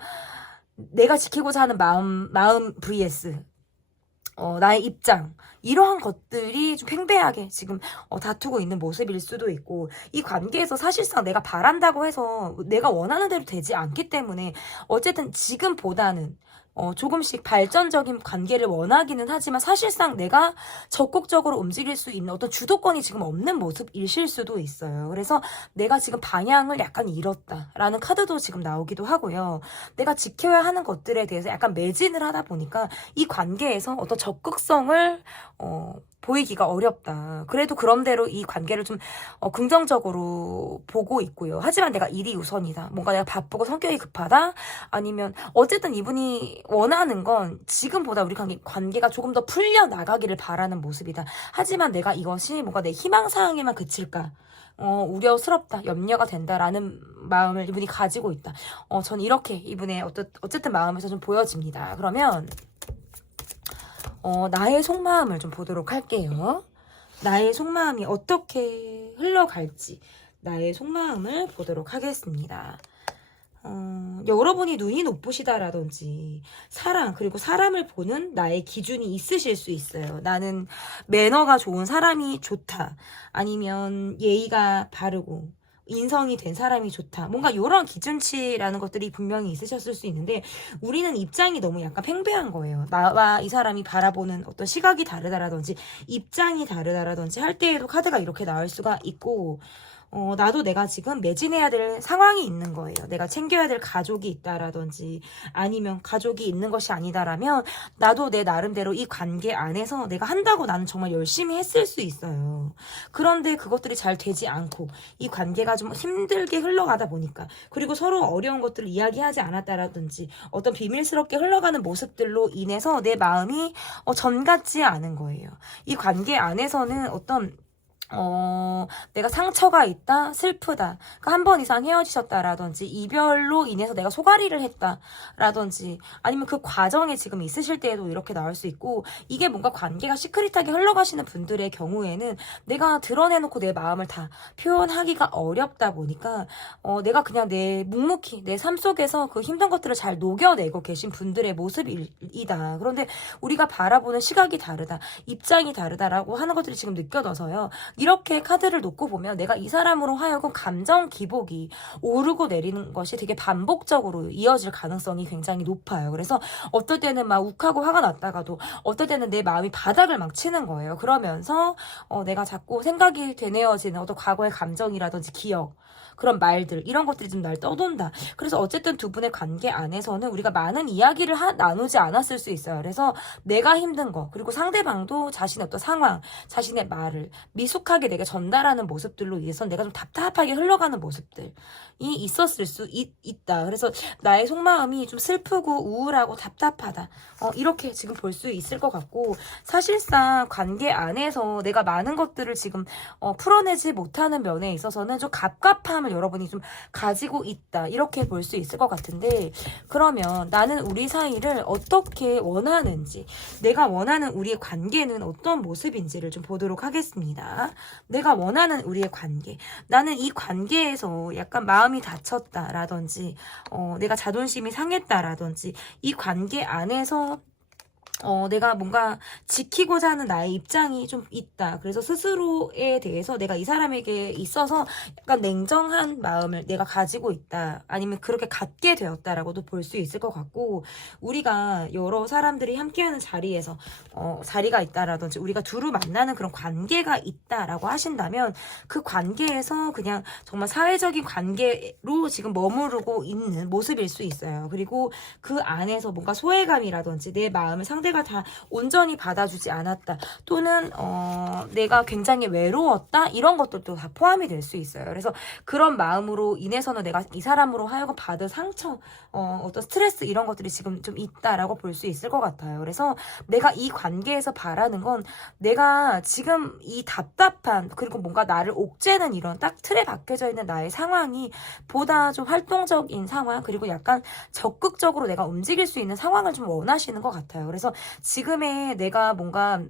내가 지키고자 하는 마음 vs 나의 입장 이러한 것들이 좀 팽배하게 지금 다투고 있는 모습일 수도 있고 이 관계에서 사실상 내가 바란다고 해서 내가 원하는 대로 되지 않기 때문에 어쨌든 지금보다는 조금씩 발전적인 관계를 원하기는 하지만 사실상 내가 적극적으로 움직일 수 있는 어떤 주도권이 지금 없는 모습이실 수도 있어요. 그래서 내가 지금 방향을 약간 잃었다라는 카드도 지금 나오기도 하고요. 내가 지켜야 하는 것들에 대해서 약간 매진을 하다 보니까 이 관계에서 어떤 적극성을 보이기가 어렵다. 그래도 그런대로 이 관계를 좀 긍정적으로 보고 있고요. 하지만 내가 일이 우선이다. 뭔가 내가 바쁘고 성격이 급하다. 아니면 어쨌든 이분이 원하는 건 지금보다 우리 관계가 조금 더 풀려나가기를 바라는 모습이다. 하지만 내가 이것이 뭔가 내 희망사항에만 그칠까? 우려스럽다, 염려가 된다라는 마음을 이분이 가지고 있다. 전 이렇게 이분의 어쨌든 마음에서 좀 보여집니다. 그러면 나의 속마음을 좀 보도록 할게요. 나의 속마음이 어떻게 흘러갈지 나의 속마음을 보도록 하겠습니다. 여러분이 눈이 높으시다라든지 사랑 그리고 사람을 보는 나의 기준이 있으실 수 있어요. 나는 매너가 좋은 사람이 좋다. 아니면 예의가 바르고 인성이 된 사람이 좋다. 뭔가 이런 기준치라는 것들이 분명히 있으셨을 수 있는데 우리는 입장이 너무 약간 팽배한 거예요. 나와 이 사람이 바라보는 어떤 시각이 다르다라든지 입장이 다르다라든지 할 때에도 카드가 이렇게 나올 수가 있고 나도 내가 지금 매진해야 될 상황이 있는 거예요. 내가 챙겨야 될 가족이 있다라든지 아니면 가족이 있는 것이 아니다라면 나도 내 나름대로 이 관계 안에서 내가 한다고 나는 정말 열심히 했을 수 있어요. 그런데 그것들이 잘 되지 않고 이 관계가 좀 힘들게 흘러가다 보니까 그리고 서로 어려운 것들을 이야기하지 않았다라든지 어떤 비밀스럽게 흘러가는 모습들로 인해서 내 마음이 전 같지 않은 거예요. 이 관계 안에서는 어떤 내가 상처가 있다, 슬프다. 그러니까 한 번 이상 헤어지셨다라든지, 이별로 인해서 내가 소가리를 했다라든지, 아니면 그 과정에 지금 있으실 때에도 이렇게 나올 수 있고, 이게 뭔가 관계가 시크릿하게 흘러가시는 분들의 경우에는 내가 드러내놓고 내 마음을 다 표현하기가 어렵다 보니까, 내가 그냥 묵묵히 내 삶 속에서 그 힘든 것들을 잘 녹여내고 계신 분들의 모습이다. 그런데 우리가 바라보는 시각이 다르다, 입장이 다르다라고 하는 것들이 지금 느껴져서요. 이렇게 카드를 놓고 보면 내가 이 사람으로 하여금 감정 기복이 오르고 내리는 것이 되게 반복적으로 이어질 가능성이 굉장히 높아요. 그래서 어떨 때는 막 욱하고 화가 났다가도 어떨 때는 내 마음이 바닥을 막 치는 거예요. 그러면서 내가 자꾸 생각이 되뇌어지는 어떤 과거의 감정이라든지 기억, 그런 말들, 이런 것들이 좀 날 떠돈다. 그래서 어쨌든 두 분의 관계 안에서는 우리가 많은 이야기를 나누지 않았을 수 있어요. 그래서 내가 힘든 거, 그리고 상대방도 자신의 어떤 상황, 자신의 말을 미숙하게 내게 전달하는 모습들로 인해서 내가 좀 답답하게 흘러가는 모습들이 있었을 수 있다. 그래서 나의 속마음이 좀 슬프고 우울하고 답답하다. 이렇게 지금 볼 수 있을 것 같고, 사실상 관계 안에서 내가 많은 것들을 지금 풀어내지 못하는 면에 있어서는 좀 갑갑함을 여러분이 좀 가지고 있다, 이렇게 볼 수 있을 것 같은데, 그러면 나는 우리 사이를 어떻게 원하는지, 내가 원하는 우리의 관계는 어떤 모습인지를 좀 보도록 하겠습니다. 내가 원하는 우리의 관계, 나는 이 관계에서 약간 마음이 다쳤다라든지, 내가 자존심이 상했다라든지, 이 관계 안에서 내가 뭔가 지키고자 하는 나의 입장이 좀 있다. 그래서 스스로에 대해서 내가 이 사람에게 있어서 약간 냉정한 마음을 내가 가지고 있다. 아니면 그렇게 갖게 되었다라고도 볼 수 있을 것 같고, 우리가 여러 사람들이 함께하는 자리에서 자리가 있다라든지 우리가 두루 만나는 그런 관계가 있다라고 하신다면, 그 관계에서 그냥 정말 사회적인 관계로 지금 머무르고 있는 모습일 수 있어요. 그리고 그 안에서 뭔가 소외감이라든지 내 마음을 상대가 다 온전히 받아주지 않았다, 또는 내가 굉장히 외로웠다, 이런 것들도 다 포함이 될 수 있어요. 그래서 그런 마음으로 인해서는 내가 이 사람으로 하여금 받은 상처, 어떤 스트레스, 이런 것들이 지금 좀 있다라고 볼 수 있을 것 같아요. 그래서 내가 이 관계에서 바라는 건, 내가 지금 이 답답한, 그리고 뭔가 나를 옥죄는 이런 딱 틀에 박혀져 있는 나의 상황이 보다 좀 활동적인 상황, 그리고 약간 적극적으로 내가 움직일 수 있는 상황을 좀 원하시는 것 같아요. 그래서 지금의 내가 뭔가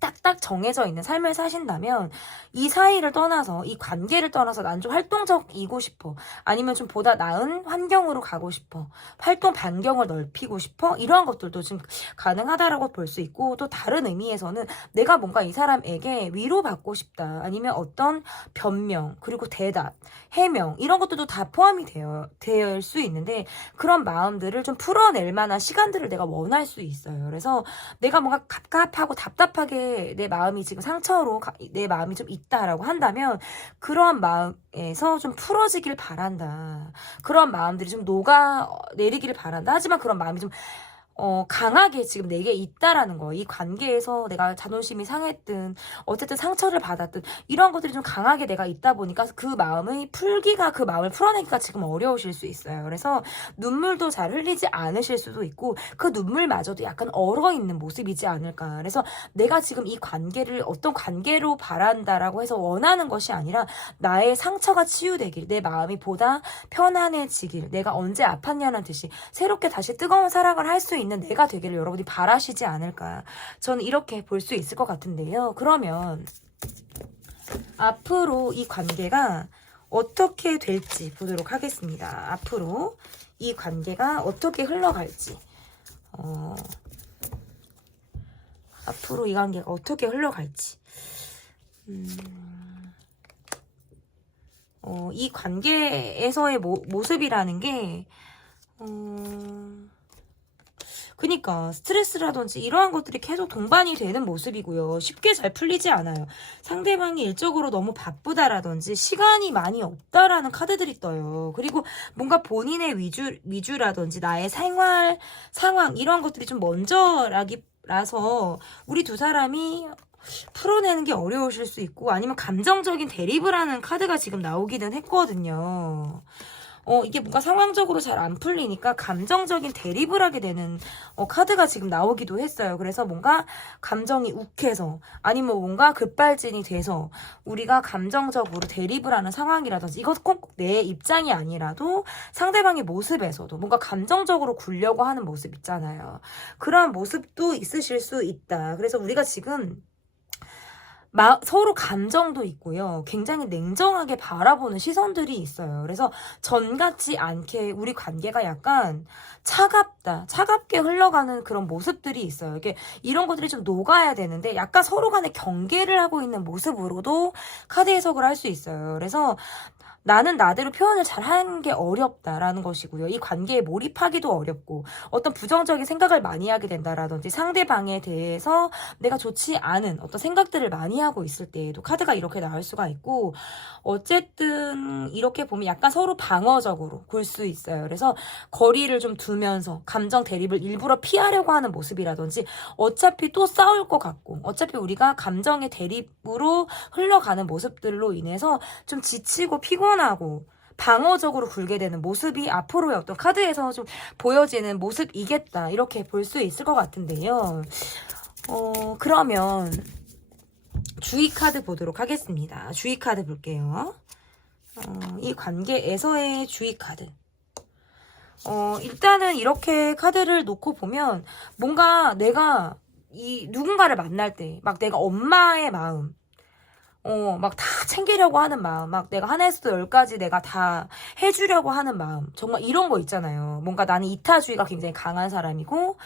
딱딱 정해져 있는 삶을 사신다면, 이 사이를 떠나서, 이 관계를 떠나서 난 좀 활동적이고 싶어, 아니면 좀 보다 나은 환경으로 가고 싶어, 활동 반경을 넓히고 싶어, 이러한 것들도 좀 가능하다라고 볼 수 있고, 또 다른 의미에서는 내가 뭔가 이 사람에게 위로받고 싶다, 아니면 어떤 변명, 그리고 대답, 해명, 이런 것들도 다 포함이 될 수 있는데, 그런 마음들을 좀 풀어낼 만한 시간들을 내가 원할 수 있어요. 그래서 내가 뭔가 갑갑하고 답답하게 내 마음이 지금 상처로 내 마음이 좀 있다라고 한다면, 그런 마음에서 좀 풀어지길 바란다. 그런 마음들이 좀 녹아내리기를 바란다. 하지만 그런 마음이 좀 강하게 지금 내게 있다라는 거, 이 관계에서 내가 자존심이 상했든 어쨌든 상처를 받았든 이런 것들이 좀 강하게 내가 있다 보니까 그 마음을 풀어내기가 지금 어려우실 수 있어요. 그래서 눈물도 잘 흘리지 않으실 수도 있고, 그 눈물마저도 약간 얼어있는 모습이지 않을까. 그래서 내가 지금 이 관계를 어떤 관계로 바란다라고 해서 원하는 것이 아니라, 나의 상처가 치유되길, 내 마음이 보다 편안해지길, 내가 언제 아팠냐는 듯이 새롭게 다시 뜨거운 사랑을 할 수 있는 내가 되기를 여러분이 바라시지 않을까, 저는 이렇게 볼 수 있을 것 같은데요. 그러면 앞으로 이 관계가 어떻게 될지 보도록 하겠습니다. 앞으로 이 관계가 어떻게 흘러갈지, 앞으로 이 관계가 어떻게 흘러갈지, 이 관계에서의 모습이라는 게, 그니까 스트레스라든지 이러한 것들이 계속 동반이 되는 모습이고요. 쉽게 잘 풀리지 않아요. 상대방이 일적으로 너무 바쁘다라든지 시간이 많이 없다라는 카드들이 떠요. 그리고 뭔가 본인의 위주라든지 나의 생활 상황, 이런 것들이 좀 먼저라서 우리 두 사람이 풀어내는 게 어려우실 수 있고, 아니면 감정적인 대립을 하는 카드가 지금 나오기는 했거든요. 이게 뭔가 상황적으로 잘 안 풀리니까 감정적인 대립을 하게 되는 카드가 지금 나오기도 했어요. 그래서 뭔가 감정이 욱해서 아니면 뭔가 급발진이 돼서 우리가 감정적으로 대립을 하는 상황이라든지 이것 꼭 내 입장이 아니라도 상대방의 모습에서도 뭔가 감정적으로 굴려고 하는 모습 있잖아요. 그런 모습도 있으실 수 있다. 그래서 우리가 지금 서로 감정도 있고요. 굉장히 냉정하게 바라보는 시선들이 있어요. 그래서 전 같지 않게 우리 관계가 약간 차갑게 흘러가는 그런 모습들이 있어요. 이게 이런 것들이 좀 녹아야 되는데 약간 서로 간에 경계를 하고 있는 모습으로도 카드 해석을 할 수 있어요. 그래서 나는 나대로 표현을 잘 하는 게 어렵다라는 것이고요. 이 관계에 몰입하기도 어렵고 어떤 부정적인 생각을 많이 하게 된다라든지 상대방에 대해서 내가 좋지 않은 어떤 생각들을 많이 하고 있을 때에도 카드가 이렇게 나올 수가 있고 어쨌든 이렇게 보면 약간 서로 방어적으로 굴 수 있어요. 그래서 거리를 좀 두면서 감정 대립을 일부러 피하려고 하는 모습이라든지 어차피 또 싸울 것 같고 어차피 우리가 감정의 대립으로 흘러가는 모습들로 인해서 좀 지치고 피곤하고 방어적으로 굴게 되는 모습이 앞으로의 어떤 카드에서 좀 보여지는 모습이겠다 이렇게 볼 수 있을 것 같은데요. 그러면 주의 카드 보도록 하겠습니다. 주의 카드 볼게요. 이 관계에서의 주의 카드. 일단은 이렇게 카드를 놓고 보면 뭔가 내가 누군가를 만날 때 막 내가 엄마의 마음 막 다 챙기려고 하는 마음, 막 내가 하나에서도 10까지 내가 다 해주려고 하는 마음, 정말 이런 거 있잖아요. 뭔가 나는 이타주의가 굉장히 강한 사람이고,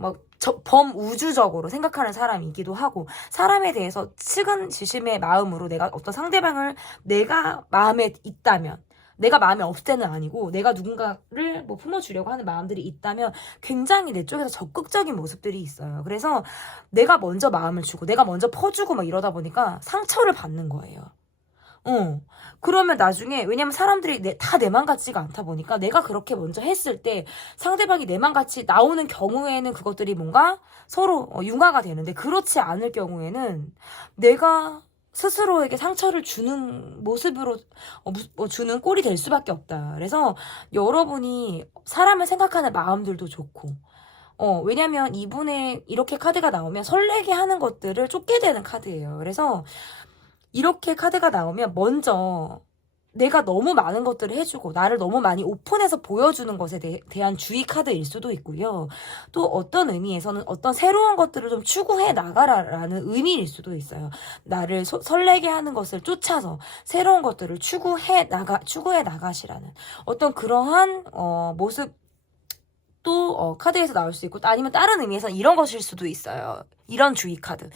막 범우주적으로 생각하는 사람이기도 하고, 사람에 대해서 측은지심의 마음으로 내가 어떤 상대방을 내가 마음에 있다면, 내가 마음에 없을 때는 아니고 내가 누군가를 뭐 품어주려고 하는 마음들이 있다면 굉장히 내 쪽에서 적극적인 모습들이 있어요. 그래서 내가 먼저 마음을 주고 내가 먼저 퍼주고 막 이러다 보니까 상처를 받는 거예요. 그러면 나중에 왜냐면 사람들이 다 내 맘 같지가 않다 보니까 내가 그렇게 먼저 했을 때 상대방이 내 맘 같이 나오는 경우에는 그것들이 뭔가 서로 융화가 되는데 그렇지 않을 경우에는 내가 스스로에게 상처를 주는 모습으로 주는 꼴이 될 수밖에 없다. 그래서 여러분이 사람을 생각하는 마음들도 좋고 왜냐면 이분의 이렇게 카드가 나오면 설레게 하는 것들을 쫓게 되는 카드예요. 그래서 이렇게 카드가 나오면 먼저 내가 너무 많은 것들을 해주고 나를 너무 많이 오픈해서 보여주는 것에 대한 주의 카드일 수도 있고요. 또 어떤 의미에서는 어떤 새로운 것들을 좀 추구해 나가라라는 의미일 수도 있어요. 나를 설레게 하는 것을 쫓아서 새로운 것들을 추구해 나가시라는 어떤 그러한 모습 또 카드에서 나올 수 있고 아니면 다른 의미에서는 이런 것일 수도 있어요. 이런 주의 카드.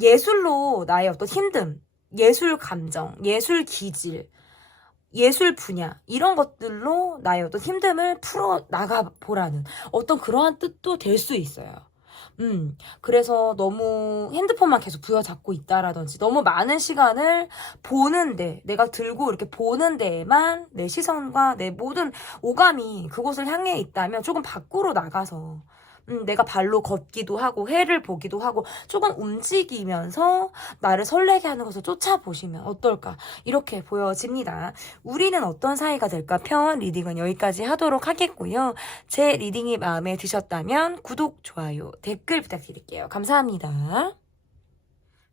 예술로 나의 어떤 힘듦, 예술 감정, 예술 기질, 예술 분야 이런 것들로 나의 어떤 힘듦을 풀어 나가 보라는 어떤 그러한 뜻도 될 수 있어요. 그래서 너무 핸드폰만 계속 부여잡고 있다라든지 너무 많은 시간을 보는데 내가 들고 이렇게 보는 데에만 내 시선과 내 모든 오감이 그곳을 향해 있다면 조금 밖으로 나가서 내가 발로 걷기도 하고 해를 보기도 하고 조금 움직이면서 나를 설레게 하는 것을 쫓아보시면 어떨까 이렇게 보여집니다. 우리는 어떤 사이가 될까 편 리딩은 여기까지 하도록 하겠고요. 제 리딩이 마음에 드셨다면 구독, 좋아요, 댓글 부탁드릴게요. 감사합니다.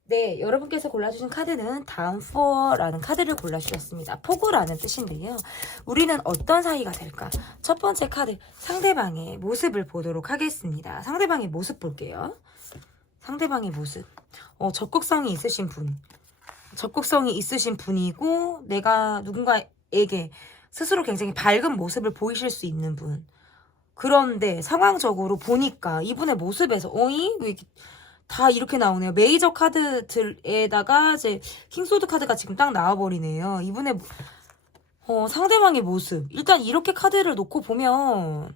네, 여러분께서 골라주신 카드는 다음 4라는 카드를 골라주셨습니다. 포구라는 뜻인데요. 우리는 어떤 사이가 될까? 첫 번째 카드, 상대방의 모습을 보도록 하겠습니다. 상대방의 모습 볼게요. 상대방의 모습. 적극성이 있으신 분. 적극성이 있으신 분이고, 내가 누군가에게 스스로 굉장히 밝은 모습을 보이실 수 있는 분. 그런데 상황적으로 보니까 이분의 모습에서, 왜 다 이렇게 나오네요. 메이저 카드들에다가 이제 킹소드 카드가 지금 딱 나와버리네요. 이분의 상대방의 모습. 일단 이렇게 카드를 놓고 보면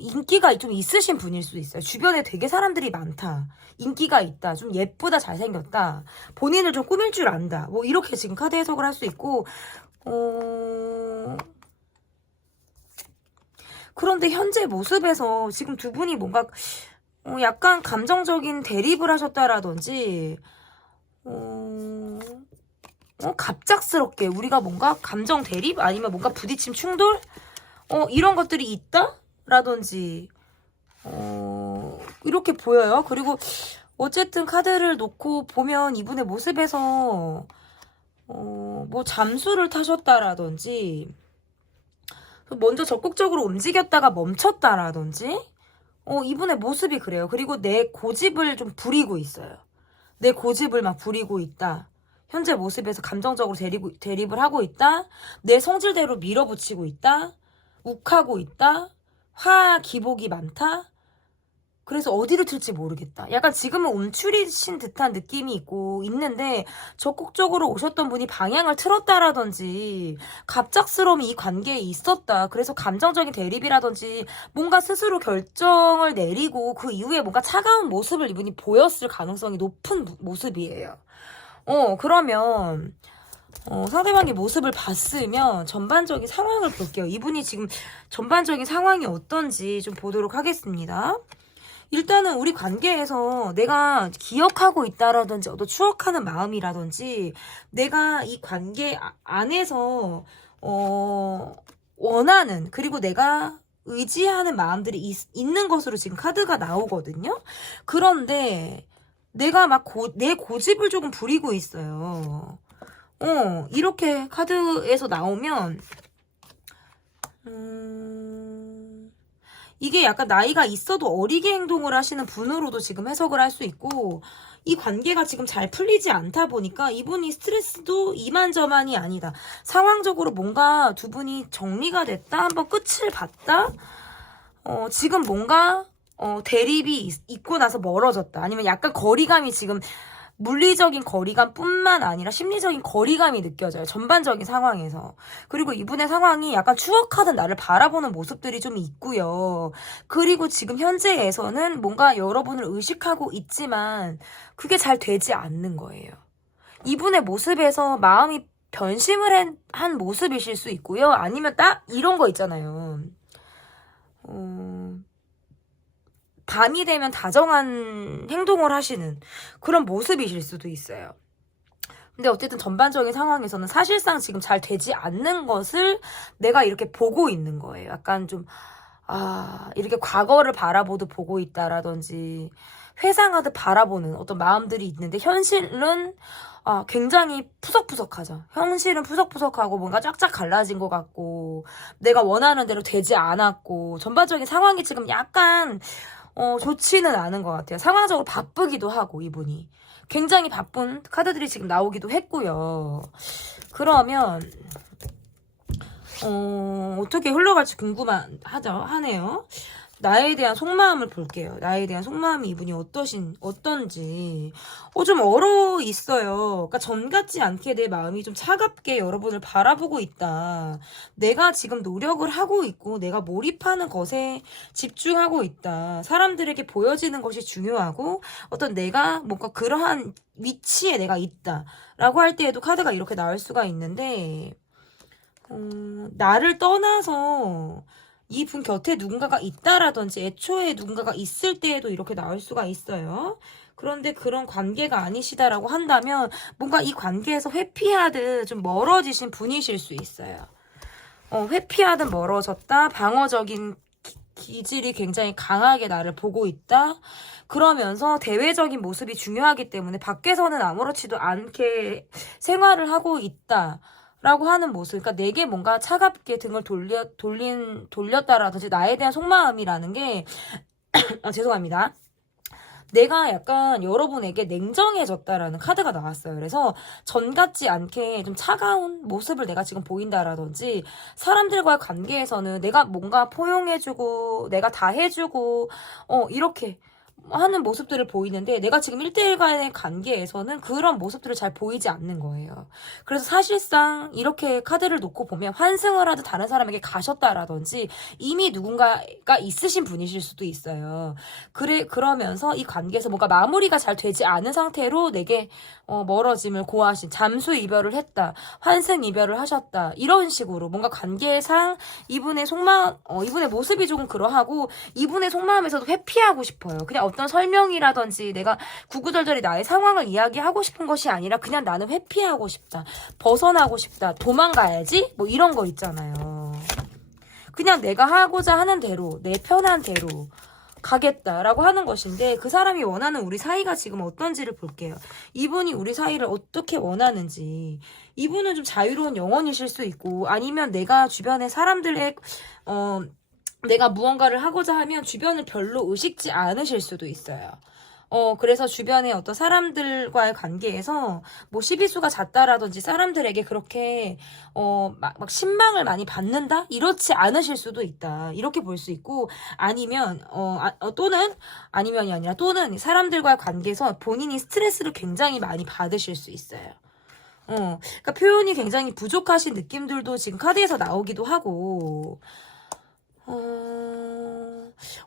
인기가 좀 있으신 분일 수도 있어요. 주변에 되게 사람들이 많다. 인기가 있다. 좀 예쁘다. 잘생겼다. 본인을 좀 꾸밀 줄 안다. 뭐 이렇게 지금 카드 해석을 할 수 있고 그런데 현재 모습에서 지금 두 분이 뭔가 약간 감정적인 대립을 하셨다라든지 갑작스럽게 우리가 뭔가 감정 대립 아니면 뭔가 부딪힘 충돌 이런 것들이 있다? 라든지 이렇게 보여요. 그리고 어쨌든 카드를 놓고 보면 이분의 모습에서 뭐 잠수를 타셨다라든지 먼저 적극적으로 움직였다가 멈췄다라든지 이분의 모습이 그래요. 그리고 내 고집을 좀 부리고 있어요. 내 고집을 막 부리고 있다. 현재 모습에서 감정적으로 대립을 하고 있다. 내 성질대로 밀어붙이고 있다. 욱하고 있다. 기복이 많다. 그래서 어디를 틀지 모르겠다. 약간 지금은 움츠리신 듯한 느낌이 있는데 적극적으로 오셨던 분이 방향을 틀었다라든지 갑작스러움이 이 관계에 있었다. 그래서 감정적인 대립이라든지 뭔가 스스로 결정을 내리고 그 이후에 뭔가 차가운 모습을 이분이 보였을 가능성이 높은 모습이에요. 그러면 상대방의 모습을 봤으면 전반적인 상황을 볼게요. 이분이 지금 전반적인 상황이 어떤지 좀 보도록 하겠습니다. 일단은 우리 관계에서 내가 기억하고 있다라든지 어떤 추억하는 마음이라든지 내가 이 관계 안에서 원하는 그리고 내가 의지하는 마음들이 있는 것으로 지금 카드가 나오거든요. 그런데 내가 막 내 고집을 조금 부리고 있어요. 이렇게 카드에서 나오면 이게 약간 나이가 있어도 어리게 행동을 하시는 분으로도 지금 해석을 할 수 있고 이 관계가 지금 잘 풀리지 않다 보니까 이분이 스트레스도 이만저만이 아니다. 상황적으로 뭔가 두 분이 정리가 됐다. 한번 끝을 봤다. 지금 뭔가 대립이 있고 나서 멀어졌다. 아니면 약간 거리감이 지금 물리적인 거리감뿐만 아니라 심리적인 거리감이 느껴져요. 전반적인 상황에서. 그리고 이분의 상황이 약간 추억하던 나를 바라보는 모습들이 좀 있고요. 그리고 지금 현재에서는 뭔가 여러분을 의식하고 있지만 그게 잘 되지 않는 거예요. 이분의 모습에서 마음이 변심을 한 모습이실 수 있고요. 아니면 딱 이런 거 있잖아요. 밤이 되면 다정한 행동을 하시는 그런 모습이실 수도 있어요. 근데 어쨌든 전반적인 상황에서는 사실상 지금 잘 되지 않는 것을 내가 이렇게 보고 있는 거예요. 약간 좀 이렇게 과거를 보고 있다라든지 회상하듯 바라보는 어떤 마음들이 있는데 현실은 굉장히 푸석푸석하죠. 현실은 푸석푸석하고 뭔가 쫙쫙 갈라진 것 같고 내가 원하는 대로 되지 않았고 전반적인 상황이 지금 약간 좋지는 않은 것 같아요. 상황적으로 바쁘기도 하고 이분이 굉장히 바쁜 카드들이 지금 나오기도 했고요. 그러면 어떻게 흘러갈지 하네요. 나에 대한 속마음을 볼게요. 나에 대한 속마음이 이분이 어떤지. 좀 얼어 있어요. 그러니까 전 같지 않게 내 마음이 좀 차갑게 여러분을 바라보고 있다. 내가 지금 노력을 하고 있고 내가 몰입하는 것에 집중하고 있다. 사람들에게 보여지는 것이 중요하고 어떤 내가 뭔가 그러한 위치에 내가 있다. 라고 할 때에도 카드가 이렇게 나올 수가 있는데 나를 떠나서 이분 곁에 누군가가 있다라든지 애초에 누군가가 있을 때에도 이렇게 나올 수가 있어요. 그런데 그런 관계가 아니시다라고 한다면 뭔가 이 관계에서 회피하듯 좀 멀어지신 분이실 수 있어요. 회피하듯 멀어졌다. 방어적인 기질이 굉장히 강하게 나를 보고 있다. 그러면서 대외적인 모습이 중요하기 때문에 밖에서는 아무렇지도 않게 생활을 하고 있다. 라고 하는 모습. 그러니까 내게 뭔가 차갑게 등을 돌렸다라든지 나에 대한 속마음이라는 게 죄송합니다. 내가 약간 여러분에게 냉정해졌다라는 카드가 나왔어요. 그래서 전 같지 않게 좀 차가운 모습을 내가 지금 보인다라든지 사람들과의 관계에서는 내가 뭔가 포용해주고 내가 다 해주고 이렇게 하는 모습들을 보이는데 내가 지금 1대1 간의 관계에서는 그런 모습들을 잘 보이지 않는 거예요. 그래서 사실상 이렇게 카드를 놓고 보면 환승을 하듯 다른 사람에게 가셨다라든지 이미 누군가가 있으신 분이실 수도 있어요. 그러면서 이 관계에서 뭔가 마무리가 잘 되지 않은 상태로 내게 멀어짐을 고하신 잠수 이별을 했다. 환승 이별을 하셨다. 이런 식으로 뭔가 관계상 이분의 속마음, 이분의 모습이 조금 그러하고 이분의 속마음에서도 회피하고 싶어요. 그냥 어떤 설명이라든지 내가 구구절절히 나의 상황을 이야기하고 싶은 것이 아니라 그냥 나는 회피하고 싶다. 벗어나고 싶다. 도망가야지? 뭐 이런 거 있잖아요. 그냥 내가 하고자 하는 대로, 내 편한 대로 가겠다라고 하는 것인데 그 사람이 원하는 우리 사이가 지금 어떤지를 볼게요. 이분이 우리 사이를 어떻게 원하는지. 이분은 좀 자유로운 영혼이실 수 있고 아니면 내가 주변의 사람들의 내가 무언가를 하고자 하면 주변을 별로 의식지 않으실 수도 있어요. 그래서 주변의 어떤 사람들과의 관계에서 뭐 시비수가 잦다라든지 사람들에게 그렇게 막 신망을 많이 받는다? 이렇지 않으실 수도 있다. 이렇게 볼 수 있고 아니면 또는 아니면이 아니라 또는 사람들과의 관계에서 본인이 스트레스를 굉장히 많이 받으실 수 있어요. 그러니까 표현이 굉장히 부족하신 느낌들도 지금 카드에서 나오기도 하고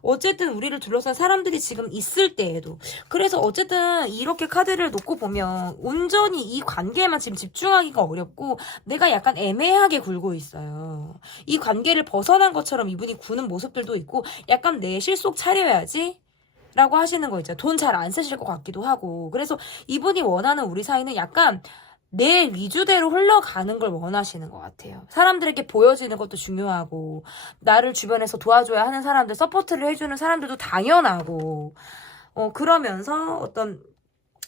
어쨌든 우리를 둘러싼 사람들이 지금 있을 때에도 그래서 어쨌든 이렇게 카드를 놓고 보면 온전히 이 관계에만 지금 집중하기가 어렵고 내가 약간 애매하게 굴고 있어요. 이 관계를 벗어난 것처럼 이분이 구는 모습들도 있고 약간 내 실속 차려야지 라고 하시는 거 있죠. 돈 잘 안 쓰실 것 같기도 하고 그래서 이분이 원하는 우리 사이는 약간 내 위주대로 흘러가는 걸 원하시는 것 같아요. 사람들에게 보여지는 것도 중요하고 나를 주변에서 도와줘야 하는 사람들, 서포트를 해주는 사람들도 당연하고 그러면서 어떤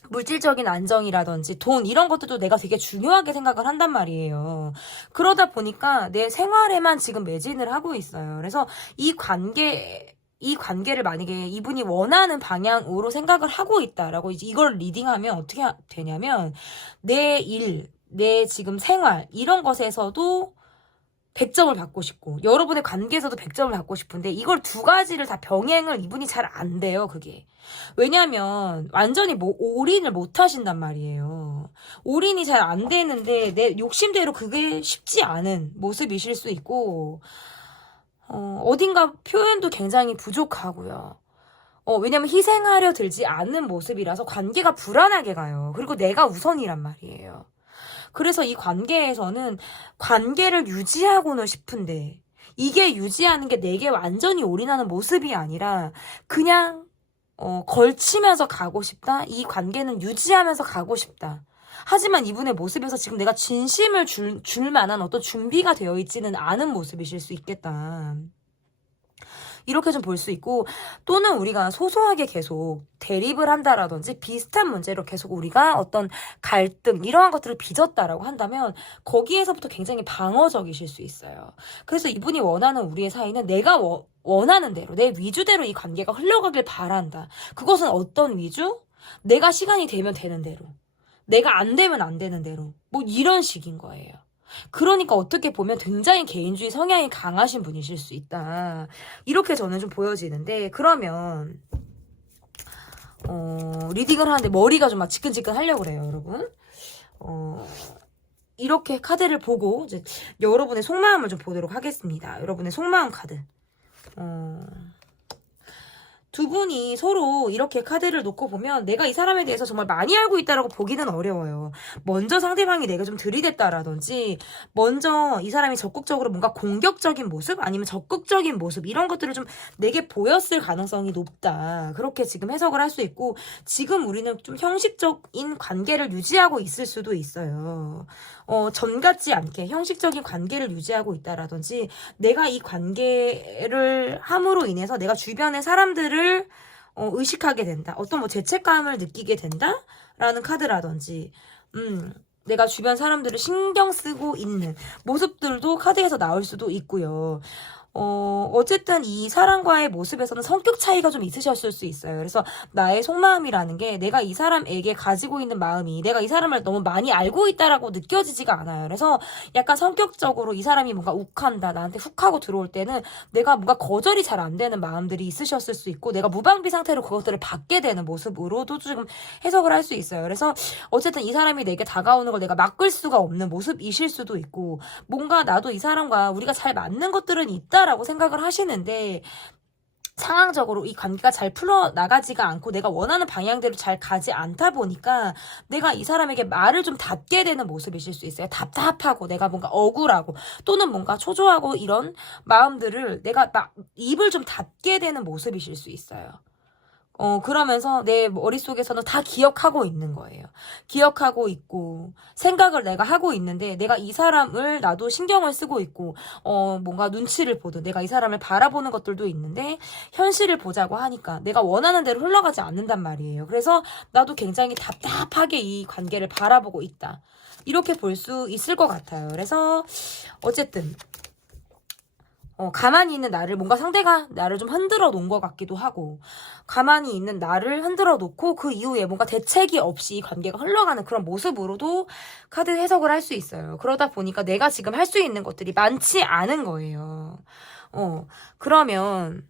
물질적인 안정이라든지 돈 이런 것들도 내가 되게 중요하게 생각을 한단 말이에요. 그러다 보니까 내 생활에만 지금 매진을 하고 있어요. 그래서 이 관계를 만약에 이분이 원하는 방향으로 생각을 하고 있다라고 이걸 리딩하면 어떻게 되냐면 내 일, 내 지금 생활 이런 것에서도 100점을 받고 싶고 여러분의 관계에서도 100점을 받고 싶은데 이걸 두 가지를 다 병행을 이분이 잘 안 돼요. 그게. 왜냐면 완전히 올인을 못 하신단 말이에요. 올인이 잘 안 되는데 내 욕심대로 그게 쉽지 않은 모습이실 수 있고 어딘가 표현도 굉장히 부족하고요. 왜냐면 희생하려 들지 않는 모습이라서 관계가 불안하게 가요. 그리고 내가 우선이란 말이에요. 그래서 이 관계에서는 관계를 유지하고는 싶은데 이게 유지하는 게 내게 완전히 올인하는 모습이 아니라 그냥 걸치면서 가고 싶다. 이 관계는 유지하면서 가고 싶다. 하지만 이분의 모습에서 지금 내가 진심을 줄 만한 어떤 준비가 되어 있지는 않은 모습이실 수 있겠다. 이렇게 좀 볼 수 있고 또는 우리가 소소하게 계속 대립을 한다라든지 비슷한 문제로 계속 우리가 어떤 갈등 이러한 것들을 빚었다라고 한다면 거기에서부터 굉장히 방어적이실 수 있어요. 그래서 이분이 원하는 우리의 사이는 내가 원하는 대로 내 위주대로 이 관계가 흘러가길 바란다. 그것은 어떤 위주? 내가 시간이 되면 되는 대로 내가 안 되면 안 되는 대로 뭐 이런 식인 거예요. 그러니까 어떻게 보면 굉장히 개인주의 성향이 강하신 분이실 수 있다. 이렇게 저는 좀 보여지는데 그러면 리딩을 하는데 머리가 좀 막 지끈지끈 하려고 그래요, 여러분. 이렇게 카드를 보고 이제 여러분의 속마음을 좀 보도록 하겠습니다. 여러분의 속마음 카드. 두 분이 서로 이렇게 카드를 놓고 보면 내가 이 사람에 대해서 정말 많이 알고 있다라고 보기는 어려워요. 먼저 상대방이 내가 좀 들이댔다라든지 먼저 이 사람이 적극적으로 뭔가 공격적인 모습 아니면 적극적인 모습 이런 것들을 좀 내게 보였을 가능성이 높다. 그렇게 지금 해석을 할 수 있고 지금 우리는 좀 형식적인 관계를 유지하고 있을 수도 있어요. 전 같지 않게 형식적인 관계를 유지하고 있다라든지 내가 이 관계를 함으로 인해서 내가 주변의 사람들을 의식하게 된다. 어떤 뭐 죄책감을 느끼게 된다라는 카드라든지 내가 주변 사람들을 신경 쓰고 있는 모습들도 카드에서 나올 수도 있고요. 어쨌든 이 사람과의 모습에서는 성격 차이가 좀 있으셨을 수 있어요. 그래서 나의 속마음이라는 게 내가 이 사람에게 가지고 있는 마음이 내가 이 사람을 너무 많이 알고 있다라고 느껴지지가 않아요. 그래서 약간 성격적으로 이 사람이 뭔가 욱한다, 나한테 훅 하고 들어올 때는 내가 뭔가 거절이 잘 안 되는 마음들이 있으셨을 수 있고 내가 무방비 상태로 그것들을 받게 되는 모습으로도 지금 해석을 할 수 있어요. 그래서 어쨌든 이 사람이 내게 다가오는 걸 내가 막을 수가 없는 모습이실 수도 있고 뭔가 나도 이 사람과 우리가 잘 맞는 것들은 있다 라고 생각을 하시는데 상황적으로 이 관계가 잘 풀어나가지가 않고 내가 원하는 방향대로 잘 가지 않다 보니까 내가 이 사람에게 말을 좀 닫게 되는 모습이실 수 있어요. 답답하고 내가 뭔가 억울하고 또는 뭔가 초조하고 이런 마음들을 내가 막 입을 좀 닫게 되는 모습이실 수 있어요. 그러면서 내 머릿속에서는 다 기억하고 있는 거예요. 기억하고 있고, 생각을 내가 하고 있는데, 내가 이 사람을 나도 신경을 쓰고 있고, 뭔가 눈치를 보든, 내가 이 사람을 바라보는 것들도 있는데, 현실을 보자고 하니까, 내가 원하는 대로 흘러가지 않는단 말이에요. 그래서 나도 굉장히 답답하게 이 관계를 바라보고 있다. 이렇게 볼 수 있을 것 같아요. 그래서, 어쨌든, 가만히 있는 나를 뭔가 상대가 나를 좀 흔들어 놓은 것 같기도 하고 가만히 있는 나를 흔들어 놓고 그 이후에 뭔가 대책이 없이 관계가 흘러가는 그런 모습으로도 카드 해석을 할 수 있어요. 그러다 보니까 내가 지금 할 수 있는 것들이 많지 않은 거예요. 그러면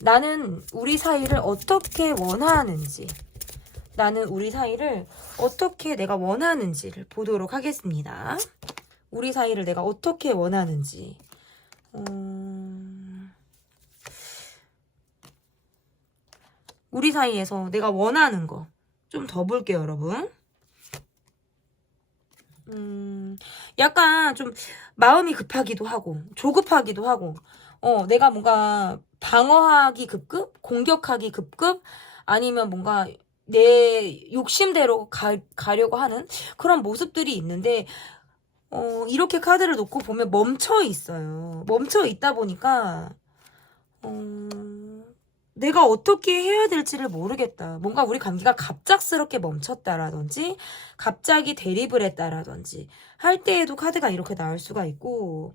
나는 우리 사이를 어떻게 원하는지 나는 우리 사이를 어떻게 내가 원하는지를 보도록 하겠습니다. 우리 사이를 내가 어떻게 원하는지 우리 사이에서 내가 원하는 거 좀 더 볼게요, 여러분. 약간 좀 마음이 급하기도 하고 조급하기도 하고 내가 뭔가 방어하기 급급, 공격하기 급급 아니면 뭔가 내 욕심대로 가려고 하는 그런 모습들이 있는데 이렇게 카드를 놓고 보면 멈춰 있어요. 멈춰 있다 보니까 내가 어떻게 해야 될지를 모르겠다. 뭔가 우리 관계가 갑작스럽게 멈췄다라든지 갑자기 대립을 했다라든지 할 때에도 카드가 이렇게 나올 수가 있고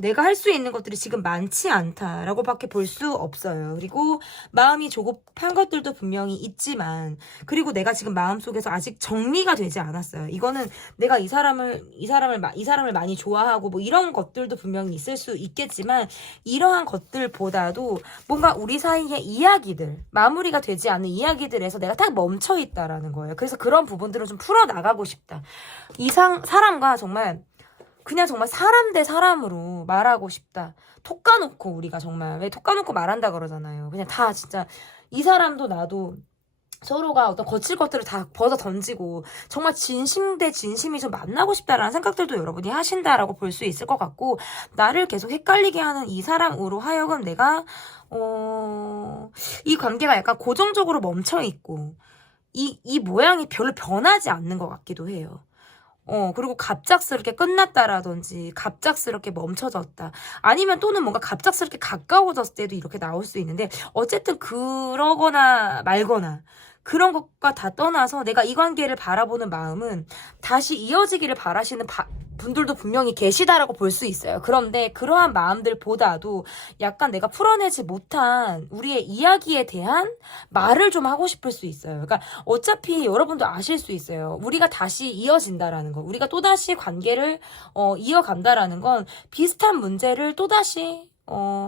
내가 할 수 있는 것들이 지금 많지 않다라고 밖에 볼 수 없어요. 그리고 마음이 조급한 것들도 분명히 있지만 그리고 내가 지금 마음속에서 아직 정리가 되지 않았어요. 이거는 내가 이 사람을 많이 좋아하고 뭐 이런 것들도 분명히 있을 수 있겠지만 이러한 것들보다도 뭔가 우리 사이의 이야기들, 마무리가 되지 않은 이야기들에서 내가 딱 멈춰 있다라는 거예요. 그래서 그런 부분들을 좀 풀어 나가고 싶다. 사람과 정말 그냥 정말 사람 대 사람으로 말하고 싶다. 톡 까놓고 우리가 정말 왜 톡 까놓고 말한다 그러잖아요. 그냥 다 진짜 이 사람도 나도 서로가 어떤 거칠 것들을 다 벗어 던지고 정말 진심 대 진심이 좀 만나고 싶다라는 생각들도 여러분이 하신다라고 볼 수 있을 것 같고 나를 계속 헷갈리게 하는 이 사람으로 하여금 내가 이 관계가 약간 고정적으로 멈춰 있고 이 모양이 별로 변하지 않는 것 같기도 해요. 그리고 갑작스럽게 끝났다라든지, 갑작스럽게 멈춰졌다. 아니면 또는 뭔가 갑작스럽게 가까워졌을 때도 이렇게 나올 수 있는데, 어쨌든 그러거나 말거나, 그런 것과 다 떠나서 내가 이 관계를 바라보는 마음은 다시 이어지기를 바라시는 분들도 분명히 계시다라고 볼 수 있어요. 그런데 그러한 마음들보다도 약간 내가 풀어내지 못한 우리의 이야기에 대한 말을 좀 하고 싶을 수 있어요. 그러니까 어차피 여러분도 아실 수 있어요. 우리가 다시 이어진다라는 거. 우리가 또다시 관계를 이어간다라는 건 비슷한 문제를 또다시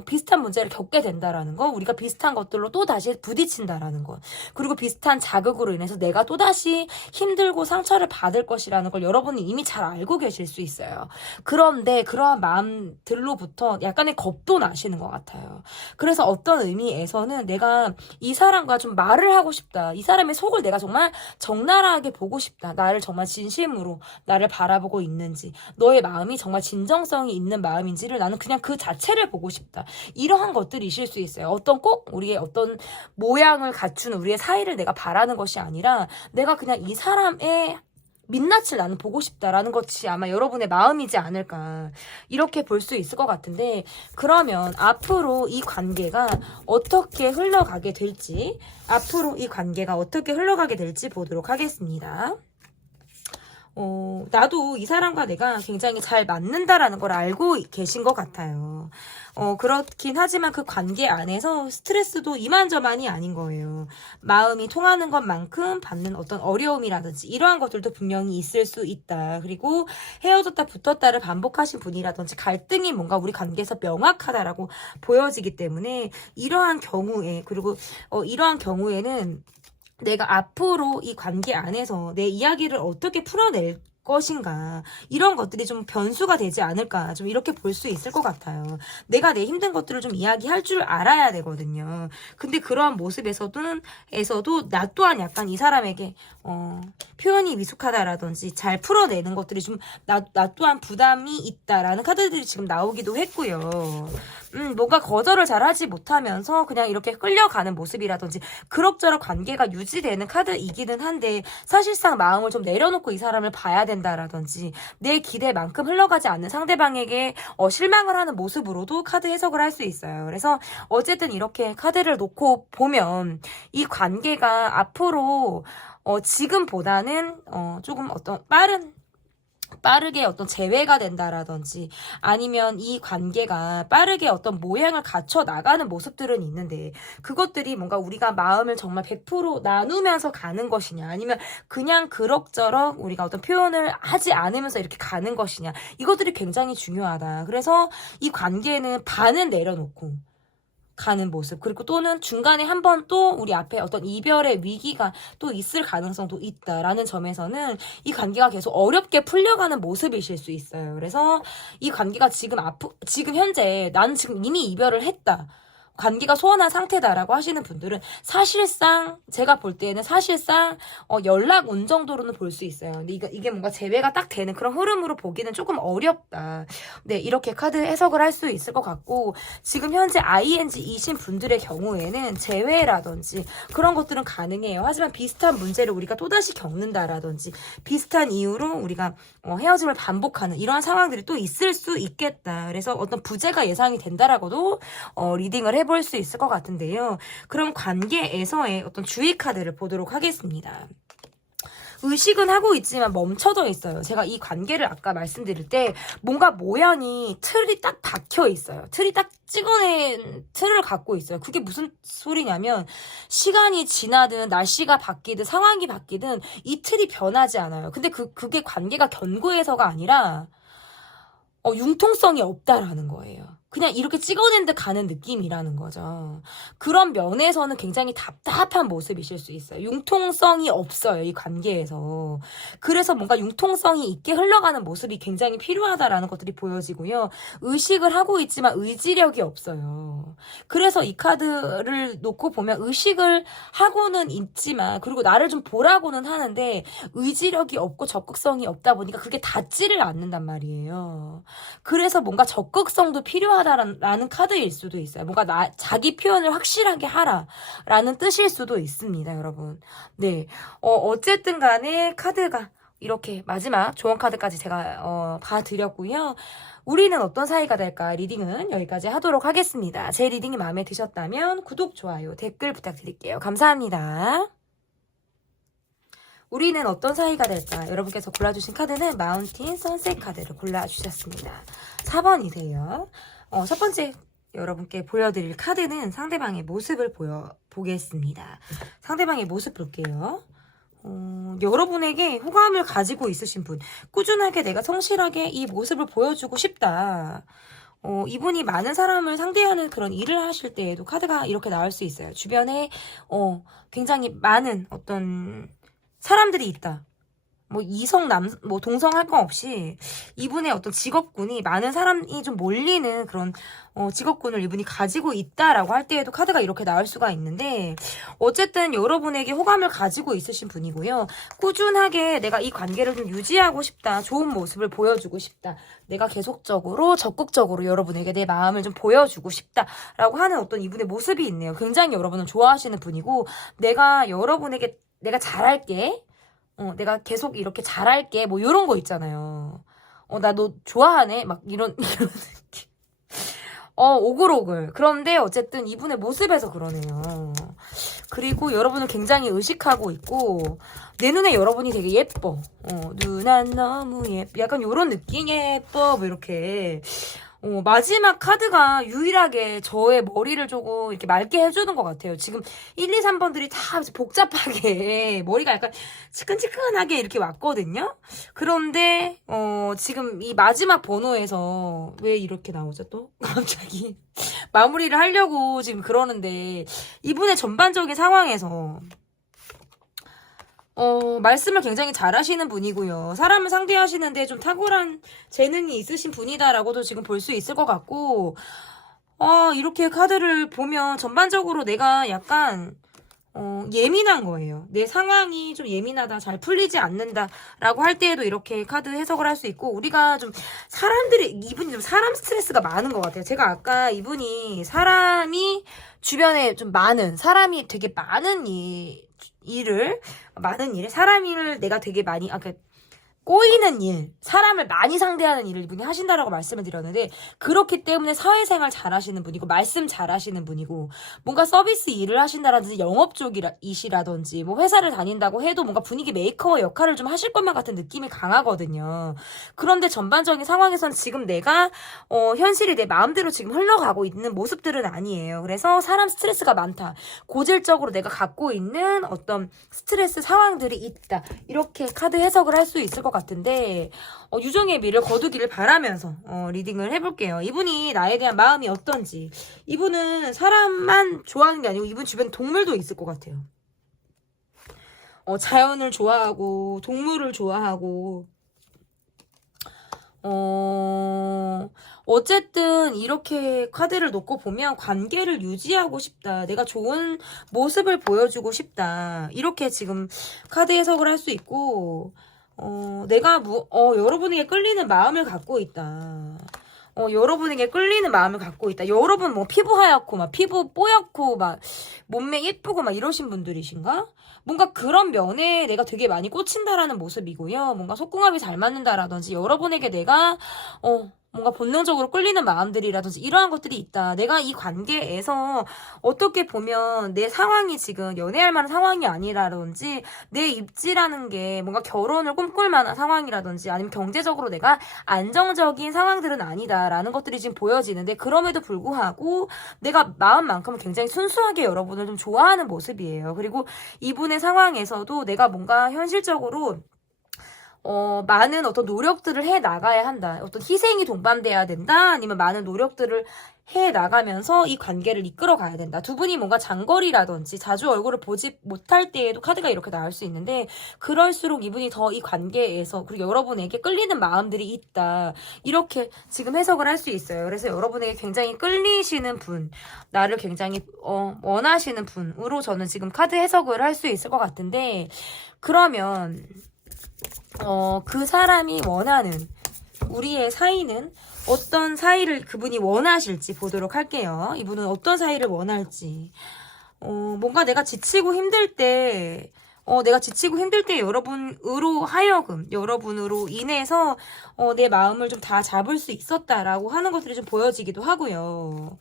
비슷한 문제를 겪게 된다라는 거, 우리가 비슷한 것들로 또 다시 부딪힌다라는 거, 그리고 비슷한 자극으로 인해서 내가 또 다시 힘들고 상처를 받을 것이라는 걸 여러분이 이미 잘 알고 계실 수 있어요. 그런데 그러한 마음들로부터 약간의 겁도 나시는 것 같아요. 그래서 어떤 의미에서는 내가 이 사람과 좀 말을 하고 싶다. 이 사람의 속을 내가 정말 적나라하게 보고 싶다. 나를 정말 진심으로 나를 바라보고 있는지, 너의 마음이 정말 진정성이 있는 마음인지를 나는 그냥 그 자체를 보고 싶다. 이러한 것들이실 수 있어요. 꼭 우리의 어떤 모양을 갖추는 우리의 사이를 내가 바라는 것이 아니라 내가 그냥 이 사람의 민낯을 나는 보고 싶다라는 것이 아마 여러분의 마음이지 않을까 이렇게 볼 수 있을 것 같은데 그러면 앞으로 이 관계가 어떻게 흘러가게 될지 보도록 하겠습니다. 나도 이 사람과 내가 굉장히 잘 맞는다라는 걸 알고 계신 것 같아요. 그렇긴 하지만 그 관계 안에서 스트레스도 이만저만이 아닌 거예요. 마음이 통하는 것만큼 받는 어떤 어려움이라든지 이러한 것들도 분명히 있을 수 있다. 그리고 헤어졌다 붙었다를 반복하신 분이라든지 갈등이 뭔가 우리 관계에서 명확하다라고 보여지기 때문에 이러한 경우에는 내가 앞으로 이 관계 안에서 내 이야기를 어떻게 풀어낼 것인가, 이런 것들이 좀 변수가 되지 않을까, 좀 이렇게 볼 수 있을 것 같아요. 내가 내 힘든 것들을 좀 이야기할 줄 알아야 되거든요. 근데 그러한 모습에서도 나 또한 약간 이 사람에게 표현이 미숙하다라든지 잘 풀어내는 것들이 좀 나 또한 부담이 있다라는 카드들이 지금 나오기도 했고요. 뭔가 거절을 잘 하지 못하면서 그냥 이렇게 끌려가는 모습이라든지 그럭저럭 관계가 유지되는 카드이기는 한데, 사실상 마음을 좀 내려놓고 이 사람을 봐야 된다라든지 내 기대만큼 흘러가지 않는 상대방에게 실망을 하는 모습으로도 카드 해석을 할 수 있어요. 그래서 어쨌든 이렇게 카드를 놓고 보면 이 관계가 앞으로 지금보다는 조금 어떤 빠르게 어떤 재회가 된다라든지, 아니면 이 관계가 빠르게 어떤 모양을 갖춰 나가는 모습들은 있는데, 그것들이 뭔가 우리가 마음을 정말 100% 나누면서 가는 것이냐, 아니면 그냥 그럭저럭 우리가 어떤 표현을 하지 않으면서 이렇게 가는 것이냐, 이것들이 굉장히 중요하다. 그래서 이 관계는 반은 내려놓고 가는 모습, 그리고 또는 중간에 한 번 또 우리 앞에 어떤 이별의 위기가 또 있을 가능성도 있다라는 점에서는 이 관계가 계속 어렵게 풀려가는 모습이실 수 있어요. 그래서 이 관계가 지금 현재 나는 지금 이미 이별을 했다, 관계가 소원한 상태다라고 하시는 분들은 사실상 제가 볼 때는 사실상 연락 온 정도로는 볼 수 있어요. 근데 이게 뭔가 재회가 딱 되는 그런 흐름으로 보기는 조금 어렵다. 네, 이렇게 카드 해석을 할 수 있을 것 같고, 지금 현재 ING이신 분들의 경우에는 재회라든지 그런 것들은 가능해요. 하지만 비슷한 문제를 우리가 또다시 겪는다라든지 비슷한 이유로 우리가 헤어짐을 반복하는 이러한 상황들이 또 있을 수 있겠다. 그래서 어떤 부재가 예상이 된다라고도 리딩을 해볼 수 있을 것 같은데요. 그럼 관계에서의 어떤 주의 카드를 보도록 하겠습니다. 의식은 하고 있지만 멈춰져 있어요. 제가 이 관계를 아까 말씀드릴 때 뭔가 모양이 틀이 딱 박혀 있어요. 틀이 딱 찍어낸 틀을 갖고 있어요. 그게 무슨 소리냐면, 시간이 지나든 날씨가 바뀌든 상황이 바뀌든 이 틀이 변하지 않아요. 근데 그게 관계가 견고해서가 아니라 융통성이 없다라는 거예요. 그냥 이렇게 찍어낸 듯 가는 느낌이라는 거죠. 그런 면에서는 굉장히 답답한 모습이실 수 있어요. 융통성이 없어요, 이 관계에서. 그래서 뭔가 융통성이 있게 흘러가는 모습이 굉장히 필요하다라는 것들이 보여지고요. 의식을 하고 있지만 의지력이 없어요. 그래서 이 카드를 놓고 보면 의식을 하고는 있지만, 그리고 나를 좀 보라고는 하는데 의지력이 없고 적극성이 없다 보니까 그게 닿지를 않는단 말이에요. 그래서 뭔가 적극성도 필요하다라는 카드일 수도 있어요. 뭔가 자기 표현을 확실하게 하라라는 뜻일 수도 있습니다, 여러분. 네, 어쨌든 간에 카드가 이렇게 마지막 조언 카드까지 제가 봐드렸고요. 우리는 어떤 사이가 될까 리딩은 여기까지 하도록 하겠습니다. 제 리딩이 마음에 드셨다면 구독, 좋아요, 댓글 부탁드릴게요. 감사합니다. 우리는 어떤 사이가 될까? 여러분께서 골라주신 카드는 마운틴 선셋 카드를 골라주셨습니다. 4번이세요. 첫 번째 여러분께 보여드릴 카드는 상대방의 모습을 보겠습니다. 상대방의 모습 볼게요. 여러분에게 호감을 가지고 있으신 분, 꾸준하게 내가 성실하게 이 모습을 보여주고 싶다. 이분이 많은 사람을 상대하는 그런 일을 하실 때에도 카드가 이렇게 나올 수 있어요. 주변에 굉장히 많은 어떤 사람들이 있다. 뭐 이성 뭐 동성 할 거 없이 이분의 어떤 직업군이 많은 사람이 좀 몰리는 그런 직업군을 이분이 가지고 있다라고 할 때에도 카드가 이렇게 나올 수가 있는데, 어쨌든 여러분에게 호감을 가지고 있으신 분이고요. 꾸준하게 내가 이 관계를 좀 유지하고 싶다, 좋은 모습을 보여주고 싶다, 내가 계속적으로 적극적으로 여러분에게 내 마음을 좀 보여주고 싶다라고 하는 어떤 이분의 모습이 있네요. 굉장히 여러분을 좋아하시는 분이고, 내가 잘할게, 내가 계속 이렇게 잘할게, 뭐 요런 거 있잖아요. 나 너 좋아하네, 막 이런 느낌. 오글오글. 그런데 어쨌든 이분의 모습에서 그러네요. 그리고 여러분을 굉장히 의식하고 있고, 내 눈에 여러분이 되게 예뻐. 누난 너무 예뻐. 약간 요런 느낌. 예뻐. 뭐 이렇게. 마지막 카드가 유일하게 저의 머리를 조금 이렇게 맑게 해주는 것 같아요. 지금 1, 2, 3번들이 다 복잡하게 머리가 약간 치근치근하게 이렇게 왔거든요. 그런데 지금 이 마지막 번호에서 왜 이렇게 나오죠 또? 갑자기 마무리를 하려고 지금 그러는데, 이분의 전반적인 상황에서 말씀을 굉장히 잘하시는 분이고요. 사람을 상대하시는데 좀 탁월한 재능이 있으신 분이다라고도 지금 볼 수 있을 것 같고, 이렇게 카드를 보면 전반적으로 내가 약간 예민한 거예요. 내 상황이 좀 예민하다, 잘 풀리지 않는다라고 할 때에도 이렇게 카드 해석을 할 수 있고, 우리가 좀 이분이 좀 사람 스트레스가 많은 것 같아요. 제가 아까 이분이 사람이 주변에 좀 사람이 되게 많은 사람 일을 내가 되게 많이, 꼬이는 일, 사람을 많이 상대하는 일을 이분이 하신다라고 말씀을 드렸는데, 그렇기 때문에 사회생활 잘하시는 분이고 말씀 잘하시는 분이고, 뭔가 서비스 일을 하신다라든지 영업 쪽이시라든지 뭐 회사를 다닌다고 해도 뭔가 분위기 메이커 역할을 좀 하실 것만 같은 느낌이 강하거든요. 그런데 전반적인 상황에서는 지금 내가 현실이 내 마음대로 지금 흘러가고 있는 모습들은 아니에요. 그래서 사람 스트레스가 많다, 고질적으로 내가 갖고 있는 어떤 스트레스 상황들이 있다, 이렇게 카드 해석을 할 수 있을 것 같은데, 유종의 미를 거두기를 바라면서 리딩을 해볼게요. 이분이 나에 대한 마음이 어떤지. 이분은 사람만 좋아하는 게 아니고 이분 주변 동물도 있을 것 같아요. 자연을 좋아하고 동물을 좋아하고, 어쨌든 이렇게 카드를 놓고 보면 관계를 유지하고 싶다, 내가 좋은 모습을 보여주고 싶다, 이렇게 지금 카드 해석을 할 수 있고, 내가 여러분에게 끌리는 마음을 갖고 있다. 여러분에게 끌리는 마음을 갖고 있다. 여러분 뭐 피부 하얗고 막 피부 뽀얗고 막 몸매 예쁘고 막 이러신 분들이신가? 뭔가 그런 면에 내가 되게 많이 꽂힌다라는 모습이고요. 뭔가 속궁합이 잘 맞는다라든지 여러분에게 내가 뭔가 본능적으로 끌리는 마음들이라든지 이러한 것들이 있다. 내가 이 관계에서 어떻게 보면 내 상황이 지금 연애할 만한 상황이 아니라든지, 내 입지라는 게 뭔가 결혼을 꿈꿀 만한 상황이라든지 아니면 경제적으로 내가 안정적인 상황들은 아니다라는 것들이 지금 보여지는데, 그럼에도 불구하고 내가 마음만큼은 굉장히 순수하게 여러분을 좀 좋아하는 모습이에요. 그리고 이분의 상황에서도 내가 뭔가 현실적으로 많은 어떤 노력들을 해 나가야 한다, 어떤 희생이 동반돼야 된다, 아니면 많은 노력들을 해 나가면서 이 관계를 이끌어 가야 된다. 두 분이 뭔가 장거리라든지 자주 얼굴을 보지 못할 때에도 카드가 이렇게 나올 수 있는데, 그럴수록 이분이 더 이 관계에서, 그리고 여러분에게 끌리는 마음들이 있다, 이렇게 지금 해석을 할 수 있어요. 그래서 여러분에게 굉장히 끌리시는 분, 나를 굉장히 원하시는 분으로 저는 지금 카드 해석을 할 수 있을 것 같은데, 그러면 그 사람이 원하는 우리의 사이는 어떤 사이를 그분이 원하실지 보도록 할게요. 이분은 어떤 사이를 원할지. 뭔가 내가 지치고 힘들 때, 여러분으로 인해서 내 마음을 좀 다 잡을 수 있었다라고 하는 것들이 좀 보여지기도 하고요.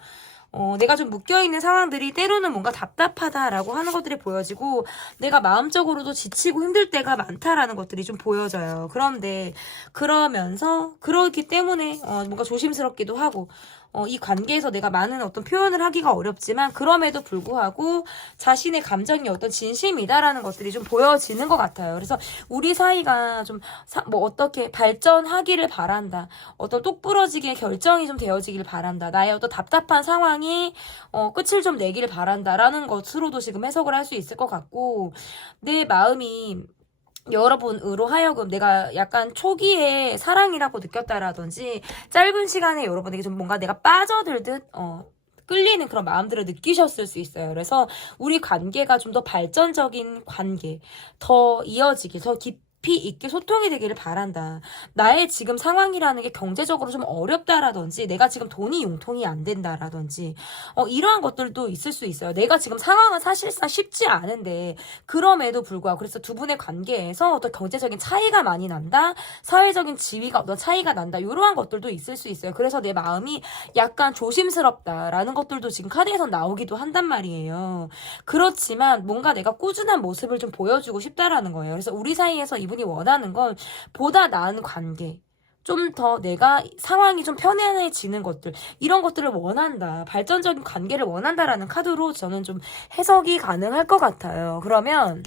내가 좀 묶여있는 상황들이 때로는 뭔가 답답하다라고 하는 것들이 보여지고, 내가 마음적으로도 지치고 힘들 때가 많다라는 것들이 좀 보여져요. 그런데 그러면서 그렇기 때문에 뭔가 조심스럽기도 하고, 이 관계에서 내가 많은 어떤 표현을 하기가 어렵지만, 그럼에도 불구하고 자신의 감정이 어떤 진심이다라는 것들이 좀 보여지는 것 같아요. 그래서 우리 사이가 좀 어떻게 발전하기를 바란다, 어떤 똑부러지게 결정이 좀 되어지길 바란다, 나의 어떤 답답한 상황이 끝을 좀 내기를 바란다라는 것으로도 지금 해석을 할 수 있을 것 같고, 내 마음이 여러분으로 하여금 내가 약간 초기에 사랑이라고 느꼈다라든지, 짧은 시간에 여러분에게 좀 뭔가 내가 빠져들듯 끌리는 그런 마음들을 느끼셨을 수 있어요. 그래서 우리 관계가 좀 더 발전적인 관계, 더 이어지길, 더 깊이 있게 소통이 되기를 바란다. 나의 지금 상황이라는 게 경제적으로 좀 어렵다라든지, 내가 지금 돈이 융통이 안 된다라든지, 이러한 것들도 있을 수 있어요. 내가 지금 상황은 사실상 쉽지 않은데, 그럼에도 불구하고, 그래서 두 분의 관계에서 어떤 경제적인 차이가 많이 난다, 사회적인 지위가 어떤 차이가 난다, 이러한 것들도 있을 수 있어요. 그래서 내 마음이 약간 조심스럽다라는 것들도 지금 카드에서 나오기도 한단 말이에요. 그렇지만 뭔가 내가 꾸준한 모습을 좀 보여주고 싶다라는 거예요. 그래서 우리 사이에서 이분이 원하는 건 보다 나은 관계, 좀 더 내가 상황이 좀 편안해지는 것들, 이런 것들을 원한다, 발전적인 관계를 원한다라는 카드로 저는 좀 해석이 가능할 것 같아요. 그러면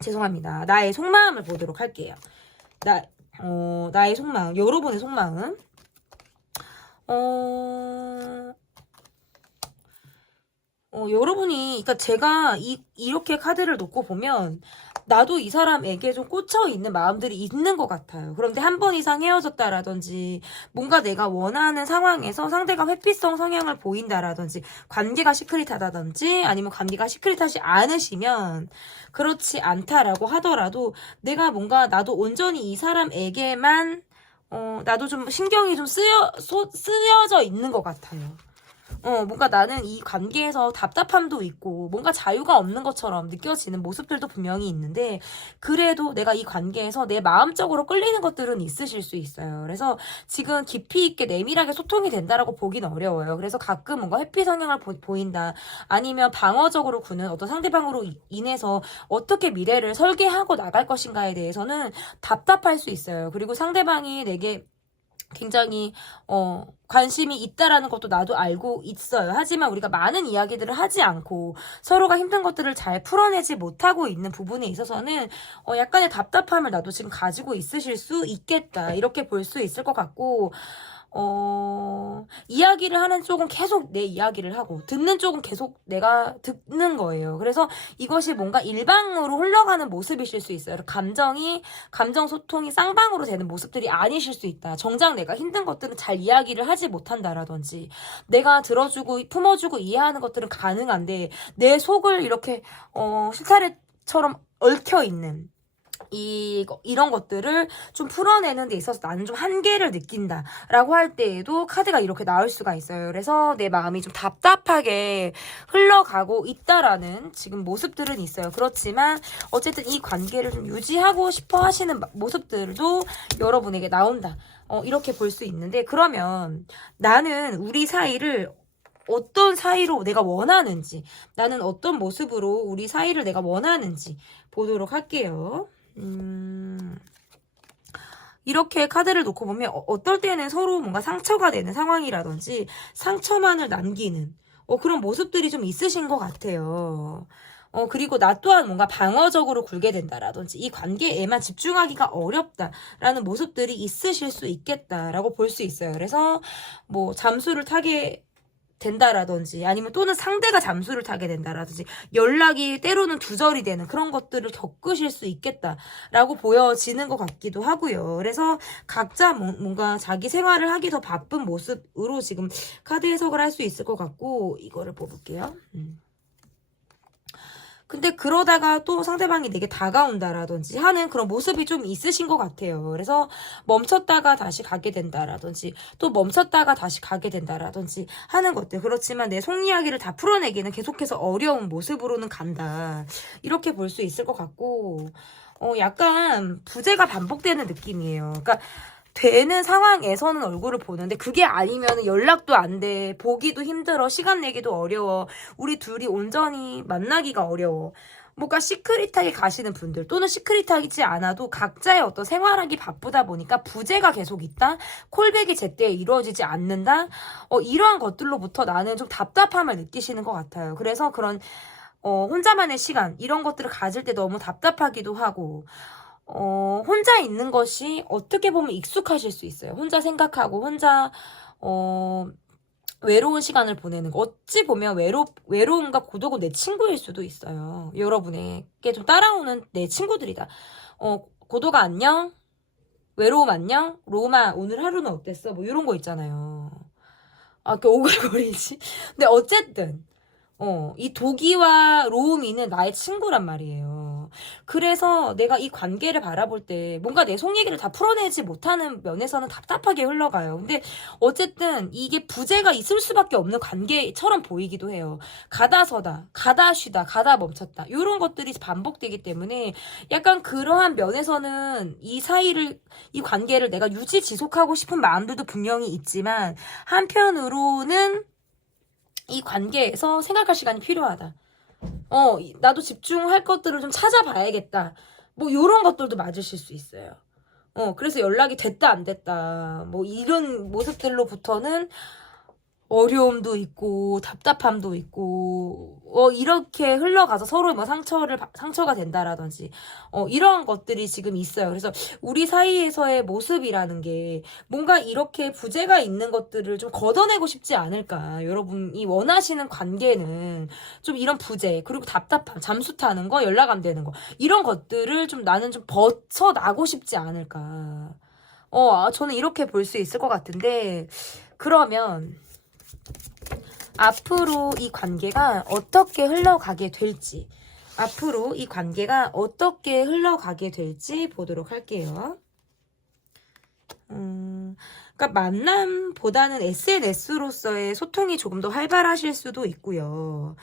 죄송합니다. 나의 속마음을 보도록 할게요. 나의 속마음, 여러분의 속마음. 여러분이, 그러니까 제가 이렇게 카드를 놓고 보면, 나도 이 사람에게 좀 꽂혀 있는 마음들이 있는 것 같아요. 그런데 한 번 이상 헤어졌다라든지, 뭔가 내가 원하는 상황에서 상대가 회피성 성향을 보인다라든지, 관계가 시크릿하다든지, 아니면 관계가 시크릿하지 않으시면, 그렇지 않다라고 하더라도, 내가 뭔가 나도 온전히 이 사람에게만, 나도 좀 신경이 좀 쓰여져 있는 것 같아요. 뭔가 나는 이 관계에서 답답함도 있고, 뭔가 자유가 없는 것처럼 느껴지는 모습들도 분명히 있는데, 그래도 내가 이 관계에서 내 마음적으로 끌리는 것들은 있으실 수 있어요. 그래서 지금 깊이 있게 내밀하게 소통이 된다라고 보긴 어려워요. 그래서 가끔 뭔가 회피 성향을 보인다, 아니면 방어적으로 구는 어떤 상대방으로 인해서 어떻게 미래를 설계하고 나갈 것인가에 대해서는 답답할 수 있어요. 그리고 상대방이 내게 굉장히 관심이 있다라는 것도 나도 알고 있어요. 하지만 우리가 많은 이야기들을 하지 않고 서로가 힘든 것들을 잘 풀어내지 못하고 있는 부분에 있어서는 약간의 답답함을 나도 지금 가지고 있으실 수 있겠다, 이렇게 볼 수 있을 것 같고, 이야기를 하는 쪽은 계속 내 이야기를 하고, 듣는 쪽은 계속 내가 듣는 거예요. 그래서 이것이 뭔가 일방으로 흘러가는 모습이실 수 있어요. 감정 소통이 쌍방으로 되는 모습들이 아니실 수 있다. 정작 내가 힘든 것들은 잘 이야기를 하지 못한다라든지, 내가 들어주고, 품어주고 이해하는 것들은 가능한데, 내 속을 이렇게, 실타래처럼 얽혀있는, 이런 것들을 좀 풀어내는 데 있어서 나는 좀 한계를 느낀다라고 할 때에도 카드가 이렇게 나올 수가 있어요. 그래서 내 마음이 좀 답답하게 흘러가고 있다라는 지금 모습들은 있어요. 그렇지만 어쨌든 이 관계를 좀 유지하고 싶어 하시는 모습들도 여러분에게 나온다. 이렇게 볼 수 있는데, 그러면 나는 우리 사이를 어떤 사이로 내가 원하는지, 나는 어떤 모습으로 우리 사이를 내가 원하는지 보도록 할게요. 이렇게 카드를 놓고 보면 어떨 때는 서로 뭔가 상처가 되는 상황이라든지 상처만을 남기는 그런 모습들이 좀 있으신 것 같아요. 그리고 나 또한 뭔가 방어적으로 굴게 된다라든지, 이 관계에만 집중하기가 어렵다라는 모습들이 있으실 수 있겠다라고 볼 수 있어요. 그래서 뭐 잠수를 타게 된다라든지, 아니면 또는 상대가 잠수를 타게 된다라든지, 연락이 때로는 두절이 되는 그런 것들을 겪으실 수 있겠다라고 보여지는 것 같기도 하고요. 그래서 각자 뭔가 자기 생활을 하기 더 바쁜 모습으로 지금 카드 해석을 할 수 있을 것 같고, 이거를 뽑을게요. 근데 그러다가 또 상대방이 내게 다가온다라든지 하는 그런 모습이 좀 있으신 것 같아요. 그래서 멈췄다가 다시 가게 된다라든지, 또 멈췄다가 다시 가게 된다라든지 하는 것들. 그렇지만 내 속 이야기를 다 풀어내기는 계속해서 어려운 모습으로는 간다, 이렇게 볼 수 있을 것 같고, 약간 부재가 반복되는 느낌이에요. 그러니까 되는 상황에서는 얼굴을 보는데, 그게 아니면 연락도 안 돼, 보기도 힘들어, 시간 내기도 어려워, 우리 둘이 온전히 만나기가 어려워. 뭔가 시크릿하게 가시는 분들, 또는 시크릿하지 않아도 각자의 어떤 생활하기 바쁘다 보니까 부재가 계속 있다, 콜백이 제때 이루어지지 않는다, 이러한 것들로부터 나는 좀 답답함을 느끼시는 것 같아요. 그래서 그런 혼자만의 시간, 이런 것들을 가질 때 너무 답답하기도 하고, 혼자 있는 것이 어떻게 보면 익숙하실 수 있어요. 혼자 생각하고, 혼자, 외로운 시간을 보내는 거. 어찌 보면 외로움과 고독은 내 친구일 수도 있어요. 여러분에게 좀 따라오는 내 친구들이다. 고독아 안녕? 외로움 안녕? 로마 오늘 하루는 어땠어? 뭐 이런 거 있잖아요. 그 오글거리지? 근데 어쨌든, 이 도기와 로우미는 나의 친구란 말이에요. 그래서 내가 이 관계를 바라볼 때 뭔가 내 속 얘기를 다 풀어내지 못하는 면에서는 답답하게 흘러가요. 근데 어쨌든 이게 부재가 있을 수밖에 없는 관계처럼 보이기도 해요. 가다 서다, 가다 쉬다, 가다 멈췄다, 이런 것들이 반복되기 때문에 약간 그러한 면에서는 이 관계를 내가 지속하고 싶은 마음들도 분명히 있지만, 한편으로는 이 관계에서 생각할 시간이 필요하다. 나도 집중할 것들을 좀 찾아봐야겠다. 뭐 요런 것들도 맞으실 수 있어요. 그래서 연락이 됐다 안 됐다, 뭐 이런 모습들로부터는 어려움도 있고 답답함도 있고 이렇게 흘러가서 서로 뭐 상처가 된다라든지 이런 것들이 지금 있어요. 그래서 우리 사이에서의 모습이라는 게 뭔가 이렇게 부재가 있는 것들을 좀 걷어내고 싶지 않을까. 여러분이 원하시는 관계는 좀 이런 부재, 그리고 답답함, 잠수 타는 거, 연락 안 되는 거, 이런 것들을 좀 나는 좀 벗어나고 싶지 않을까. 저는 이렇게 볼 수 있을 것 같은데, 그러면 앞으로 이 관계가 어떻게 흘러가게 될지, 보도록 할게요. 그러니까 만남보다는 SNS로서의 소통이 조금 더 활발하실 수도 있고요.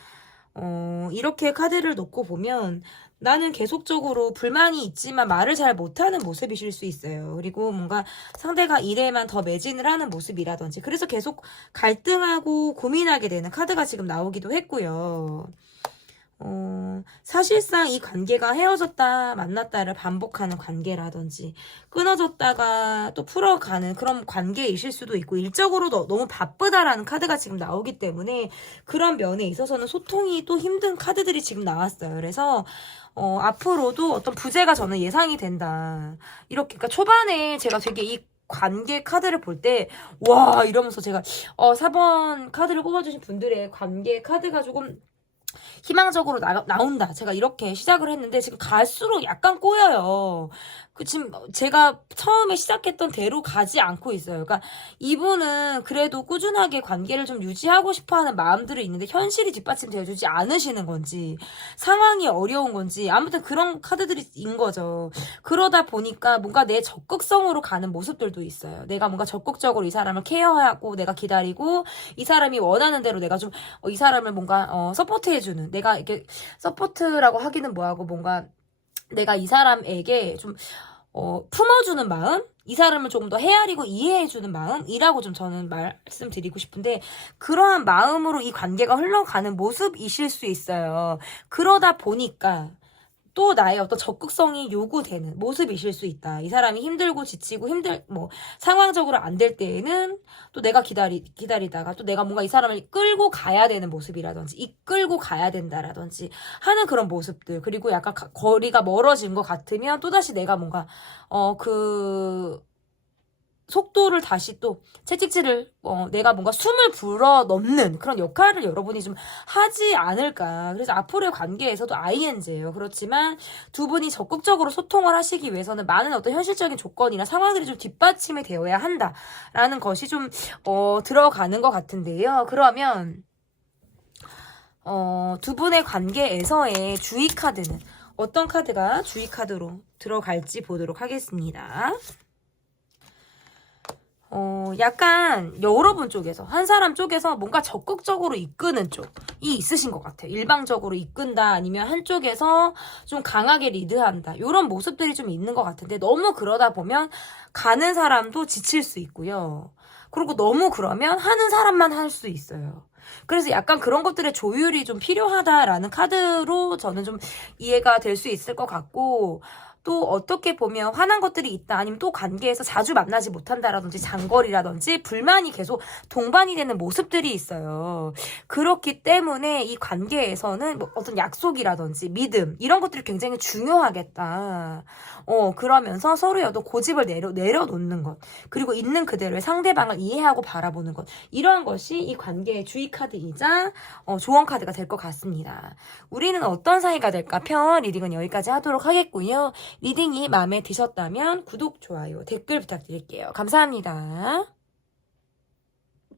이렇게 카드를 놓고 보면 나는 계속적으로 불만이 있지만 말을 잘 못하는 모습이실 수 있어요. 그리고 뭔가 상대가 일에만 더 매진을 하는 모습이라든지, 그래서 계속 갈등하고 고민하게 되는 카드가 지금 나오기도 했고요. 사실상 이 관계가 헤어졌다 만났다를 반복하는 관계라든지, 끊어졌다가 또 풀어가는 그런 관계이실 수도 있고, 일적으로 너무 바쁘다라는 카드가 지금 나오기 때문에 그런 면에 있어서는 소통이 또 힘든 카드들이 지금 나왔어요. 그래서 앞으로도 어떤 부재가 저는 예상이 된다. 이렇게, 그러니까 초반에 제가 되게 이 관계 카드를 볼 때, 와, 이러면서 제가 4번 카드를 뽑아주신 분들의 관계 카드가 조금 희망적으로 나온다. 제가 이렇게 시작을 했는데 지금 갈수록 약간 꼬여요. 지금 제가 처음에 시작했던 대로 가지 않고 있어요. 그러니까 이분은 그래도 꾸준하게 관계를 좀 유지하고 싶어하는 마음들이 있는데 현실이 뒷받침되어주지 않으시는 건지, 상황이 어려운 건지, 아무튼 그런 카드들인 거죠. 그러다 보니까 뭔가 내 적극성으로 가는 모습들도 있어요. 내가 뭔가 적극적으로 이 사람을 케어하고 내가 기다리고, 이 사람이 원하는 대로 내가 좀 이 사람을 뭔가 서포트해주는, 내가 이렇게 서포트라고 하기는 뭐하고, 뭔가 내가 이 사람에게 좀 품어주는 마음, 이 사람을 조금 더 헤아리고 이해해주는 마음이라고 좀 저는 말씀드리고 싶은데, 그러한 마음으로 이 관계가 흘러가는 모습이실 수 있어요. 그러다 보니까 또 나의 어떤 적극성이 요구되는 모습이실 수 있다. 이 사람이 힘들고 지치고 상황적으로 안 될 때에는 또 내가 기다리다가 또 내가 뭔가 이 사람을 끌고 가야 되는 모습이라든지, 이끌고 가야 된다라든지 하는 그런 모습들, 그리고 약간 거리가 멀어진 것 같으면 또다시 내가 뭔가 속도를 다시 또 채찍질을 내가 뭔가 숨을 불어 넣는 그런 역할을 여러분이 좀 하지 않을까. 그래서 앞으로의 관계에서도 ING예요. 그렇지만 두 분이 적극적으로 소통을 하시기 위해서는 많은 어떤 현실적인 조건이나 상황들이 좀 뒷받침이 되어야 한다라는 것이 좀 들어가는 것 같은데요. 그러면 두 분의 관계에서의 주의 카드는 어떤 카드가 주의 카드로 들어갈지 보도록 하겠습니다. 약간 여러분 쪽에서, 한 사람 쪽에서 뭔가 적극적으로 이끄는 쪽이 있으신 것 같아요. 일방적으로 이끈다, 아니면 한쪽에서 좀 강하게 리드한다, 이런 모습들이 좀 있는 것 같은데, 너무 그러다 보면 가는 사람도 지칠 수 있고요. 그리고 너무 그러면 하는 사람만 할 수 있어요. 그래서 약간 그런 것들의 조율이 좀 필요하다라는 카드로 저는 좀 이해가 될 수 있을 것 같고, 또 어떻게 보면 화난 것들이 있다, 아니면 또 관계에서 자주 만나지 못한다라든지 장거리라든지 불만이 계속 동반이 되는 모습들이 있어요. 그렇기 때문에 이 관계에서는 어떤 약속이라든지 믿음, 이런 것들이 굉장히 중요하겠다. 그러면서 서로의 어떤 고집을 내려놓는 것, 그리고 있는 그대로의 상대방을 이해하고 바라보는 것, 이러한 것이 이 관계의 주의 카드이자 조언 카드가 될 것 같습니다. 우리는 어떤 사이가 될까 편 리딩은 여기까지 하도록 하겠고요. 리딩이 마음에 드셨다면 구독, 좋아요, 댓글 부탁드릴게요. 감사합니다.